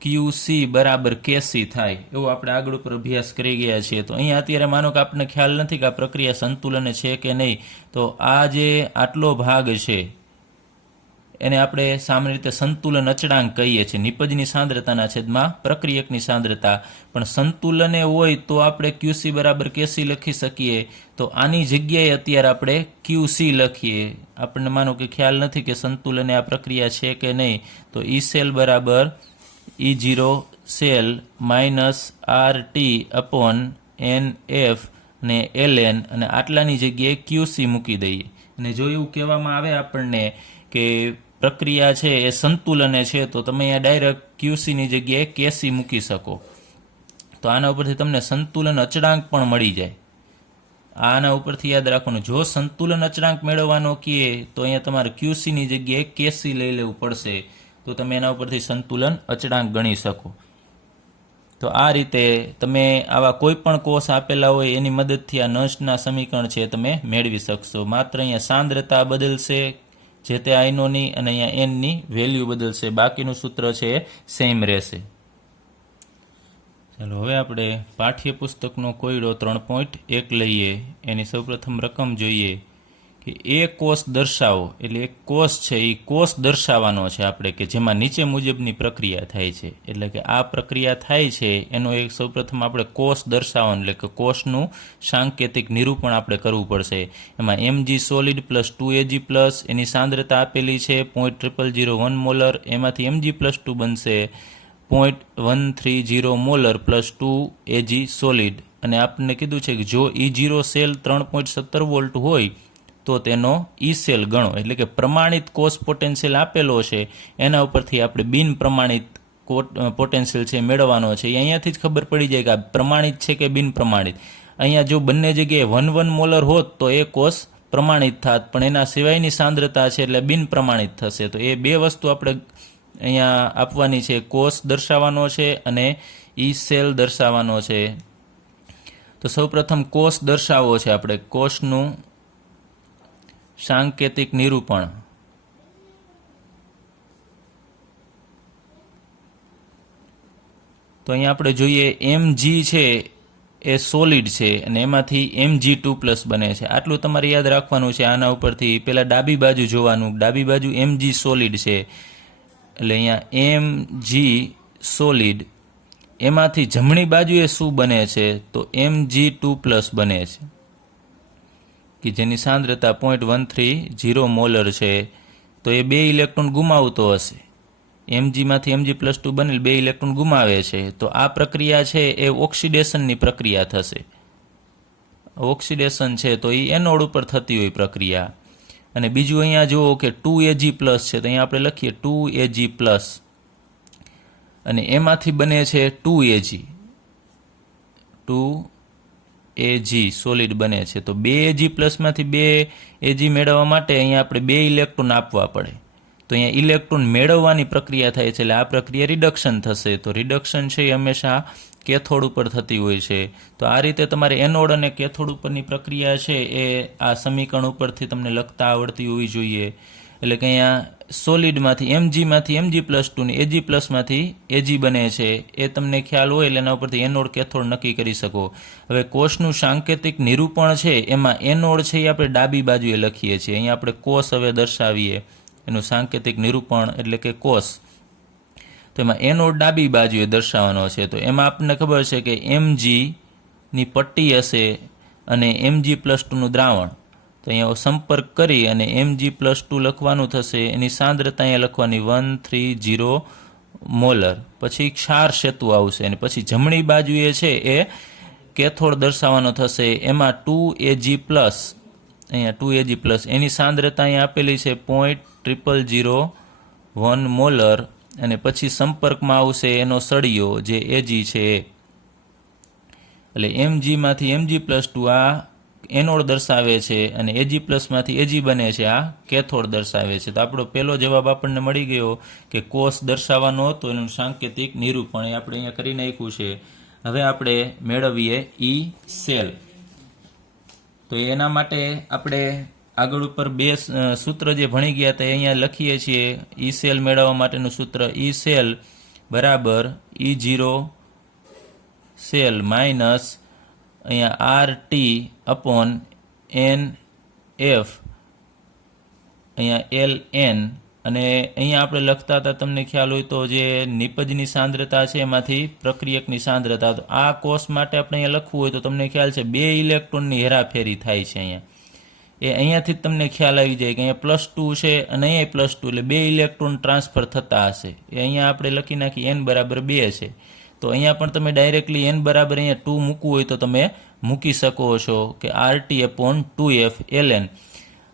QC બરાબર KC થાય, એવો આપણે આગળ ઉપર અભ્યાસ કરી ગયા છીએ. તો અહીંયા અત્યારે માનો કે આપણને ખ્યાલ નથી કે આ પ્રક્રિયા સંતુલને છે કે નહીં, તો આ જે આટલો ભાગ છે એને આપણે સામાન્ય રીતે સંતુલન અચળાંક કહીએ છીએ, નિપજની સાંદ્રતાના છેદમાં પ્રક્રિયકની સાંદ્રતા. પણ સંતુલને હોય તો આપણે QC બરાબર KC લખી શકીએ. તો આની જગ્યાએ અત્યારે આપણે QC લખીએ. આપણને માનો કે ખ્યાલ નથી કે સંતુલને આ પ્રક્રિયા છે કે નહીં, તો ઈ સેલ બરાબર E0 cell -RT upon NF અને LN, અને આટલાની જગ્યાએ QC મૂકી દઈએ. અને જો એવું કહેવામાં આવે આપણને કે પ્રક્રિયા છે એ સંતુલને છે, તો તમે અહીંયા ડાયરેક્ટ QCની જગ્યાએ KC મૂકી શકો. તો આના ઉપરથી તમને સંતુલન અચળાંક પણ મળી જાય. આના ઉપરથી યાદ રાખવાનું, જો સંતુલન અચળાંક મેળવવાનો કહીએ તો અહીંયા તમારે QCની જગ્યાએ KC લઈ લેવું પડશે, તો તમે એના ઉપરથી સંતુલન અચળાંક ગણી શકો. તો આ રીતે તમે આવા કોઈ પણ કોષ આપેલા હોય એની મદદથી આ નષ્ટના સમીકરણ છે તમે મેળવી શકશો. માત્ર અહીંયા સાંદ્રતા બદલશે જે તે આયનોની અને અહીંયા એનની વેલ્યુ બદલશે, બાકીનું સૂત્ર છે એ સેમ રહેશે. ચાલો હવે આપણે પાઠ્યપુસ્તકનો કોયડો 3.1 લઈએ. એની સૌપ્રથમ રકમ જોઈએ કે એ કોષ દર્શાવો, એટલે એક કોષ છે એ કોષ દર્શાવવાનો છે આપણે કે જેમાં નીચે મુજબની પ્રક્રિયા થાય છે. એટલે કે આ પ્રક્રિયા થાય છે એનો એક સૌપ્રથમ આપણે કોષ દર્શાવવાનું, એટલે કે કોષનું સાંકેતિક નિરૂપણ આપણે કરવું પડશે. એમાં mg solid plus 2Ag plus એની સાંદ્રતા આપેલી છે 0.0001 મોલર, એમાંથી mg+2 બનશે 0.130 મોલર પ્લસ 2Ag સોલિડ. અને આપણને કીધું છે કે જો E0 સેલ 3.17 વોલ્ટ હોય તો તેનો ઈ સેલ ગણો, એટલે કે પ્રમાણિત કોષ પોટેન્શિયલ આપેલો છે એના ઉપરથી આપણે બિન પ્રમાણિત પોટેન્શિયલ છે મેળવવાનો છે. એ અહીંયાથી જ ખબર પડી જાય કે આ પ્રમાણિત છે કે બિન પ્રમાણિત. અહીંયા જો બંને જગ્યાએ 1 મોલર હોત તો એ કોષ પ્રમાણિત થાત, પણ એના સિવાયની સાંદ્રતા છે એટલે બિન પ્રમાણિત થશે. તો એ બે વસ્તુ આપણે અહીંયા આપવાની છે, કોષ દર્શાવવાનો છે અને ઈ સેલ દર્શાવવાનો છે. તો સૌપ્રથમ કોષ દર્શાવવો છે આપણે, કોષનું સાંકેતિક નિરૂપણ. તો અહીંયા આપણે જોઈએ mg છે એ સોલિડ છે અને એમાંથી mg2+ બને છે. આટલું તમારે યાદ રાખવાનું છે. આના ઉપરથી પહેલાં ડાબી બાજુ જોવાનું, ડાબી બાજુ mg સોલિડ છે એટલે અહીંયા mg સોલિડ, એમાંથી જમણી બાજુએ શું બને છે તો mg2+ બને છે કે જેની સાંદ્રતા 0.130 મોલર છે. તો એ 2 ઇલેક્ટ્રોન ગુમાવતો હશે, mgમાંથી mg+2 બનેલ 2 ઇલેક્ટ્રોન ગુમાવે છે. તો આ પ્રક્રિયા છે એ ઓક્સિડેશનની પ્રક્રિયા થશે. ઓક્સિડેશન છે તો એ એનોડ ઉપર થતી હોય પ્રક્રિયા. અને બીજું અહીંયા જુઓ કે 2Ag+ છે, તો અહીંયા આપણે લખીએ 2Ag+, અને એમાંથી બને છે 2Ag સોલિડ બને છે. તો 2Ag+ માંથી 2Ag મેળવવા માટે અહીંયા આપણે 2 ઇલેક્ટ્રોન આપવા પડે. તો અહીંયા ઇલેક્ટ્રોન મેળવવાની પ્રક્રિયા થાય છે એટલે આ પ્રક્રિયા રિડક્શન થશે. તો રિડક્શન છે એ હંમેશા કેથોડ ઉપર થતી હોય છે. તો આ રીતે તમારે એનોડ અને કેથોડ ઉપરની પ્રક્રિયા છે એ આ સમીકરણ ઉપરથી તમને લખતા આવડતી હોવી જોઈએ. એટલે કે અહીંયા સોલિડમાંથી mg+2 ને Ag+માંથી Ag બને છે એ તમને ખ્યાલ હોય એટલે એના ઉપરથી એનોડ કેથોડ નક્કી કરી શકો. હવે કોષનું સાંકેતિક નિરૂપણ છે એમાં એનોડ છે એ આપણે ડાબી બાજુએ લખીએ છીએ. અહીંયા આપણે કોષ હવે દર્શાવીએ, એનું સાંકેતિક નિરૂપણ એટલે કે કોષ. તો એમાં એનોડ ડાબી બાજુએ દર્શાવવાનો છે. તો એમાં આપણને ખબર છે કે mgની પટ્ટી હશે અને mg+2નું દ્રાવણ. તો અહીંયા સંપર્ક કરી અને mg+2 લખવાનું થશે, એની સાંદ્રતા અહીંયા લખવાની 130 મોલર. પછી ક્ષાર સેતુ આવશે અને પછી જમણી બાજુએ છે એ કેથોડ દર્શાવવાનો થશે. એમાં 2Ag+, અહીંયા 2Ag+, એની સાંદ્રતા અહીંયા આપેલી છે 0.0001 મોલર. અને પછી સંપર્કમાં આવશે એનો સળિયો જે Ag છે. એટલે mgમાંથી mg+2 આ એનોડ દર્શાવે છે અને Ag+માંથી Ag બને છે, આ કેથોડ દર્શાવે છે. તો આપણો પહેલો જવાબ આપણને મળી ગયો કે કોષ દર્શાવવાનો હતો એનું સાંકેતિક નિરૂપણ એ આપણે અહીંયા કરી નાખ્યું છે. હવે આપણે મેળવીએ ઈ સેલ. તો એના માટે આપણે આગળ ઉપર બે સૂત્ર જે ભણી ગયા હતા અહીંયા લખીએ છીએ. ઈ સેલ મેળવવા માટેનું સૂત્ર ઈ સેલ બરાબર E0 સેલ માઇનસ અહીંયા RT/NF અહીંયા LN. અને અહીંયા આપણે લખતા હતા તમને ખ્યાલ હોય તો જે નિપજની સાંદ્રતા છે એમાંથી પ્રક્રિયકની સાંદ્રતા. તો આ કોષ માટે આપણે અહીંયા લખવું હોય તો તમને ખ્યાલ છે 2 ઇલેક્ટ્રોનની હેરાફેરી થાય છે. અહીંયાથી જ તમને ખ્યાલ આવી જાય કે અહીંયા +2 છે અને અહીંયા +2 એટલે 2 ઇલેક્ટ્રોન ટ્રાન્સફર થતા હશે. એ અહીંયા આપણે લખી નાખી n બરાબર 2 છે. તો અહીંયા પણ તમે ડાયરેક્ટલી n બરાબર અહીંયા 2 મૂકવું હોય તો તમે મૂકી શકો છો કે RT/2F LN.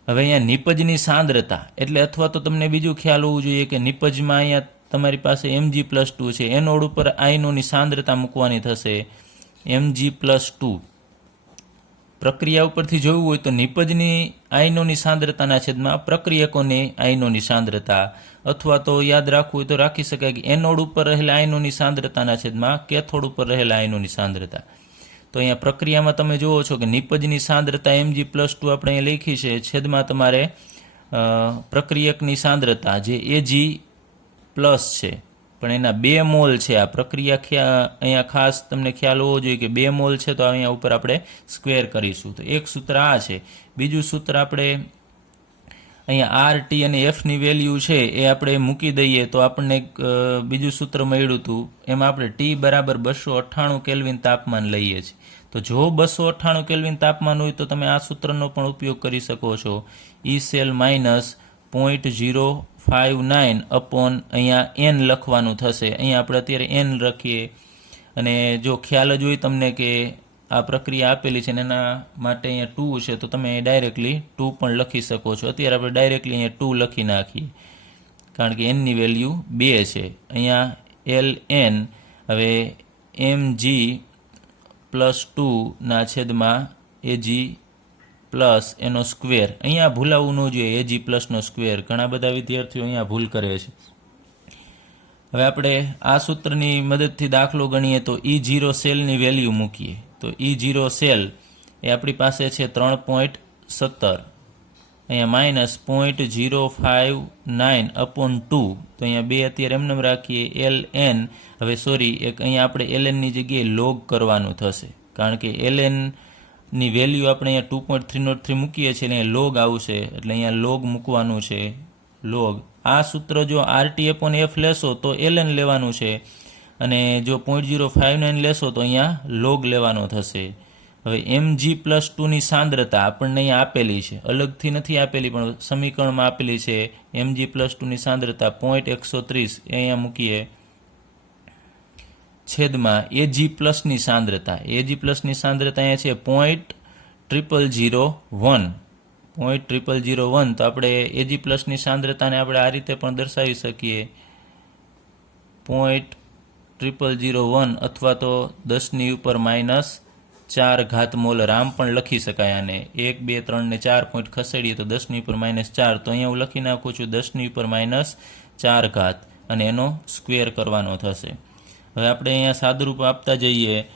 હવે અહીંયા નિપજની સાંદ્રતા એટલે અથવા તો તમને બીજું ખ્યાલ હોવું જોઈએ કે નિપજમાં અહીંયા તમારી પાસે mg+2 છે, એનોડ ઉપર આયનોની સાંદ્રતા મૂકવાની થશે mg+2 પ્રક્રિયા ઉપરથી જોવું હોય તો નિપજની આયનોની સાંદ્રતાના છેદમાં પ્રક્રિયકોની આયનોની સાંદ્રતા, અથવા તો યાદ રાખવું હોય તો રાખી શકાય કે એનોડ ઉપર રહેલા આયનોની સાંદ્રતાના છેદમાં કેથોડ ઉપર રહેલા આયનોની સાંદ્રતા. તો અહીંયા પ્રક્રિયામાં તમે જુઓ છો કે નિપજની સાંદ્રતા Mg+2 આપણે અહીંયા લખી છે, છેદમાં તમારે પ્રક્રિયકની સાંદ્રતા જે Ag+ છે, પણ એના 2 મોલ છે. આ પ્રક્રિયા અહીંયા ખાસ તમને ખ્યાલ હોવો જોઈએ કે 2 મોલ છે, તો અહીંયા ઉપર આપણે સ્ક્વેર કરીશું. તો એક સૂત્ર આ છે. બીજું સૂત્ર આપણે અહીંયા R, T અને F ની વેલ્યુ છે એ આપણે મૂકી દઈએ તો આપણને બીજું સૂત્ર મળ્યું હતું. એમાં આપણે T બરાબર 298 કેલ્વિન તાપમાન લઈએ છીએ. તો જો 298 કેલ્વિન તાપમાન હોય તો તમે આ સૂત્રનો પણ ઉપયોગ કરી શકો છો. E સેલ માઇનસ 0.059 અપોન અહીંયા n લખવાનું થશે. અહીંયા આપણે અત્યારે n લખીએ, અને જો ખ્યાલ જ હોય તમને કે આ પ્રક્રિયા આપેલી છે ને એના માટે અહીંયા 2 છે, તો તમે ડાયરેક્ટલી 2 પણ લખી શકો છો. અત્યારે આપણે ડાયરેક્ટલી અહીંયા 2 લખી નાખીએ, કારણ કે n ની વેલ્યુ 2 છે. અહીંયા ln હવે Mg+2 ના છેદમાં Ag પ્લસ એનો સ્ક્વેર. અહીંયા ભૂલાવવું ન જોઈએ, Ag પ્લસનો સ્ક્વેર. ઘણા બધા વિદ્યાર્થીઓ અહીંયા ભૂલ કરે છે. હવે આપણે આ સૂત્રની મદદથી દાખલો ગણીએ તો E0 સેલની વેલ્યુ મૂકીએ. તો E0 સેલ એ આપણી પાસે છે 3.17, અહીંયા માઇનસ 0.059 અપોન 2. તો અહીંયા 2 અત્યારે એમને રાખીએ. ln હવે સોરી, એક અહીંયા આપણે ln ની જગ્યાએ લોગ કરવાનું થશે, કારણ કે ln ની વેલ્યુ આપણે અહીંયા 2.303 મૂકીએ છીએ એટલે લોગ આવશે, એટલે અહીંયા લોગ મૂકવાનું છે. લોગ આ સૂત્ર જો RT/F લેશો તો ln લેવાનું છે, અને જો 0.059 લેશો તો અહીંયા લોગ લેવાનો થશે. હવે Mg+2 ની સાંદ્રતા આપણને અહીંયા આપેલી છે, અલગથી નથી આપેલી પણ સમીકરણમાં આપેલી છે. Mg+2 ની સાંદ્રતા 0.130 એ અહીંયા મૂકીએ, છેદમાં Ag+ ની સાંદ્રતા. Ag+ ની સાંદ્રતા અહીંયા છે 0.0001. 0.0001. તો આપણે Ag+ ની સાંદ્રતાને આપણે આ રીતે પણ દર્શાવી શકીએ, 0.0001 અથવા તો 10⁻⁴ મોલર આમ પણ લખી શકાય. આને 1, 2, 3 ને 4 પોઈન્ટ ખસેડીએ તો 10⁻⁴. તો અહીંયા હું લખી નાખું છું 10⁻⁴, અને એનો સ્ક્વેર કરવાનો થશે. હવે આપણે અહીંયા સાદુરૂપ આપતા જઈએ.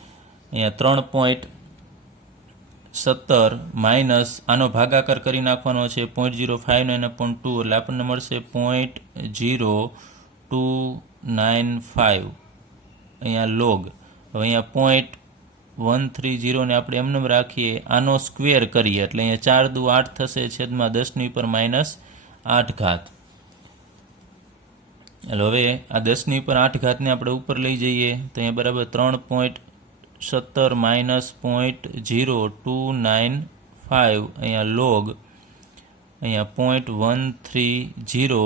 અહીંયા 3.17 માઇનસ આનો ભાગાકાર કરી નાખવાનો છે 0.059 અપોન 2, એટલે આપણને મળશે 0.0295 અહીંયા લોગ. હવે અહીંયા 0.130 ને આપણે એમને રાખીએ, આનો સ્ક્વેર કરીએ એટલે અહીંયા 4 દુ 8 થશે, છેદમાં 10⁻⁸. હવે આ 10⁸ ને આપણે ઉપર લઈ જઈએ તો અહીંયા બરાબર 3.17 માઇનસ 0.0295 અહીંયા લોગ, અહીંયા 0.130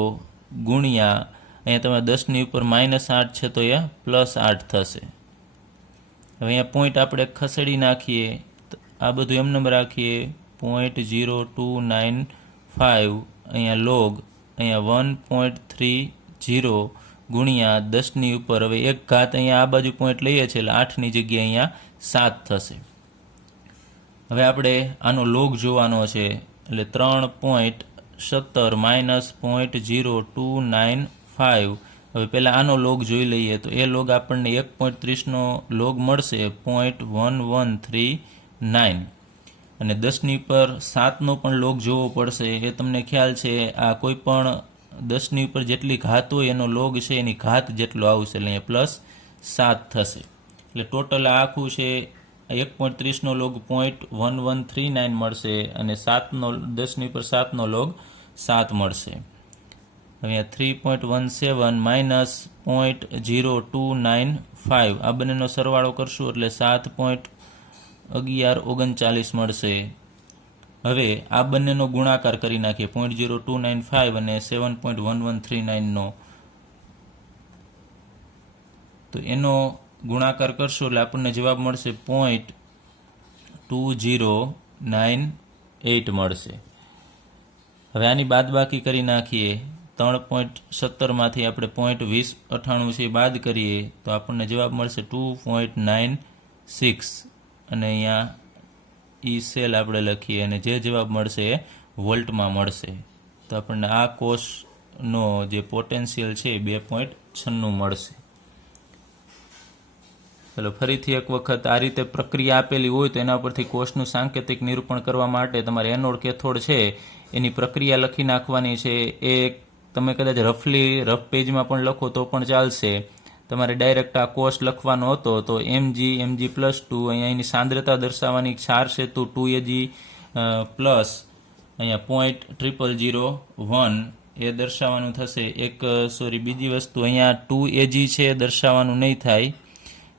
ગુણ્યા અહીંયા તમે 10⁻⁸ છે તો અહીંયા +8 થશે. હવે અહીંયા પોઈન્ટ આપણે ખસેડી નાખીએ, આ બધું એમને રાખીએ. 0.0295 અહીંયા લોગ, અહીંયા 1.30 ગુણ્યા 10⁻, હવે 1 અહીંયા આ બાજુ પોઈન્ટ લઈએ છીએ એટલે 8 ની જગ્યાએ અહીંયા 7 થશે. હવે આપણે આનો લોગ જોવાનો છે, એટલે 3.17 માઇનસ 0.0295. હવે પહેલાં આનો લોગ જોઈ લઈએ તો એ લોગ આપણને 1.30 નો લોગ મળશે 0.1139, અને 10⁻⁷ નો પણ લોગ જોવો પડશે. એ તમને ખ્યાલ છે, આ કોઈ પણ 10 જેટલી ઘાત હોય એનો લોગ છે એની ઘાત જેટલો આવશે, એટલે અહીંયા +7 થશે. એટલે ટોટલ આ આખું છે 1.30 નો લોગ 0.1139 મળશે, અને 10⁻⁷ નો લોગ 7 મળશે. અહીંયા 3.17 માઇનસ 0.0295 આ બંનેનો સરવાળો કરશું એટલે 7.1139 મળશે. હવે આ બંનેનો ગુણાકાર કરી નાખીએ, 0.0295 અને 7.1139 નો, તો એનો ગુણાકાર કરશો એટલે આપણને જવાબ મળશે 0.2098 મળશે. હવે આની બાદબાકી કરી નાખીએ. 3.17 માંથી આપણે 0.2098 છે બાદ કરીએ તો આપણને જવાબ મળશે 2.96, અને અહીંયા એ સેલ આપણે લખીએ અને જે જવાબ મળશે એ વોલ્ટમાં મળશે. તો આપણને આ કોષનો જે પોટેન્શિયલ છે એ 2.96 મળશે. ચલો ફરીથી એક વખત આ રીતે પ્રક્રિયા આપેલી હોય તો એના પરથી કોષનું સાંકેતિક નિરૂપણ કરવા માટે તમારે એનોડ કેથોડ છે એની પ્રક્રિયા લખી નાખવાની છે. એ તમે કદાચ રફ પેજમાં પણ લખો તો પણ ચાલશે. તમારે ડાયરેક્ટ આ કોષ લખવાનો હતો તો mg+2 અહીંયા એની સાંદ્રતા દર્શાવવાની ક્ષાર સેતુ 2Ag પ્લસ અહીંયા 0.0001 એ દર્શાવવાનું થશે. બીજી વસ્તુ અહીંયા 2Ag છે એ દર્શાવવાનું નહીં થાય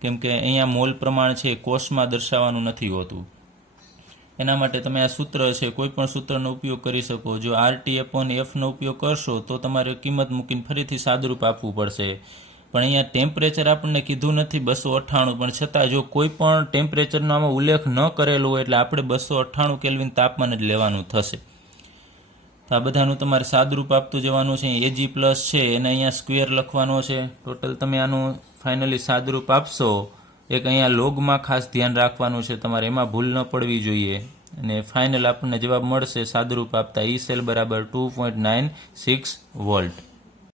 કેમ કે અહીંયા મોલ પ્રમાણ છે કોષમાં દર્શાવવાનું નથી હોતું. એના માટે તમે આ સૂત્ર છે કોઈ પણ સૂત્રનો ઉપયોગ કરી શકો. જો RT/Fનો ઉપયોગ કરશો તો તમારે કિંમત મૂકીને ફરીથી સાદુરૂપ આપવું પડશે. પણ અહીંયા ટેમ્પરેચર આપણને કીધું નથી 298, પણ છતાં જો કોઈ પણ ટેમ્પરેચરનો આમાં ઉલ્લેખ ન કરેલો હોય એટલે આપણે 298 કેલ્વિન તાપમાન જ લેવાનું થશે. તો આ બધાનું તમારે સાદુરૂપ આપતું જવાનું છે. Ag+ છે એને અહીંયા સ્ક્વેર લખવાનો છે. ટોટલ તમે આનું ફાઇનલી સાદુરૂપ આપશો. એક અહીંયા લોગમાં ખાસ ધ્યાન રાખવાનું છે તમારે, એમાં ભૂલ ન પડવી જોઈએ. અને ફાઇનલ આપણને જવાબ મળશે સાદુરૂપ આપતા E સેલ બરાબર 2.96 વોલ્ટ.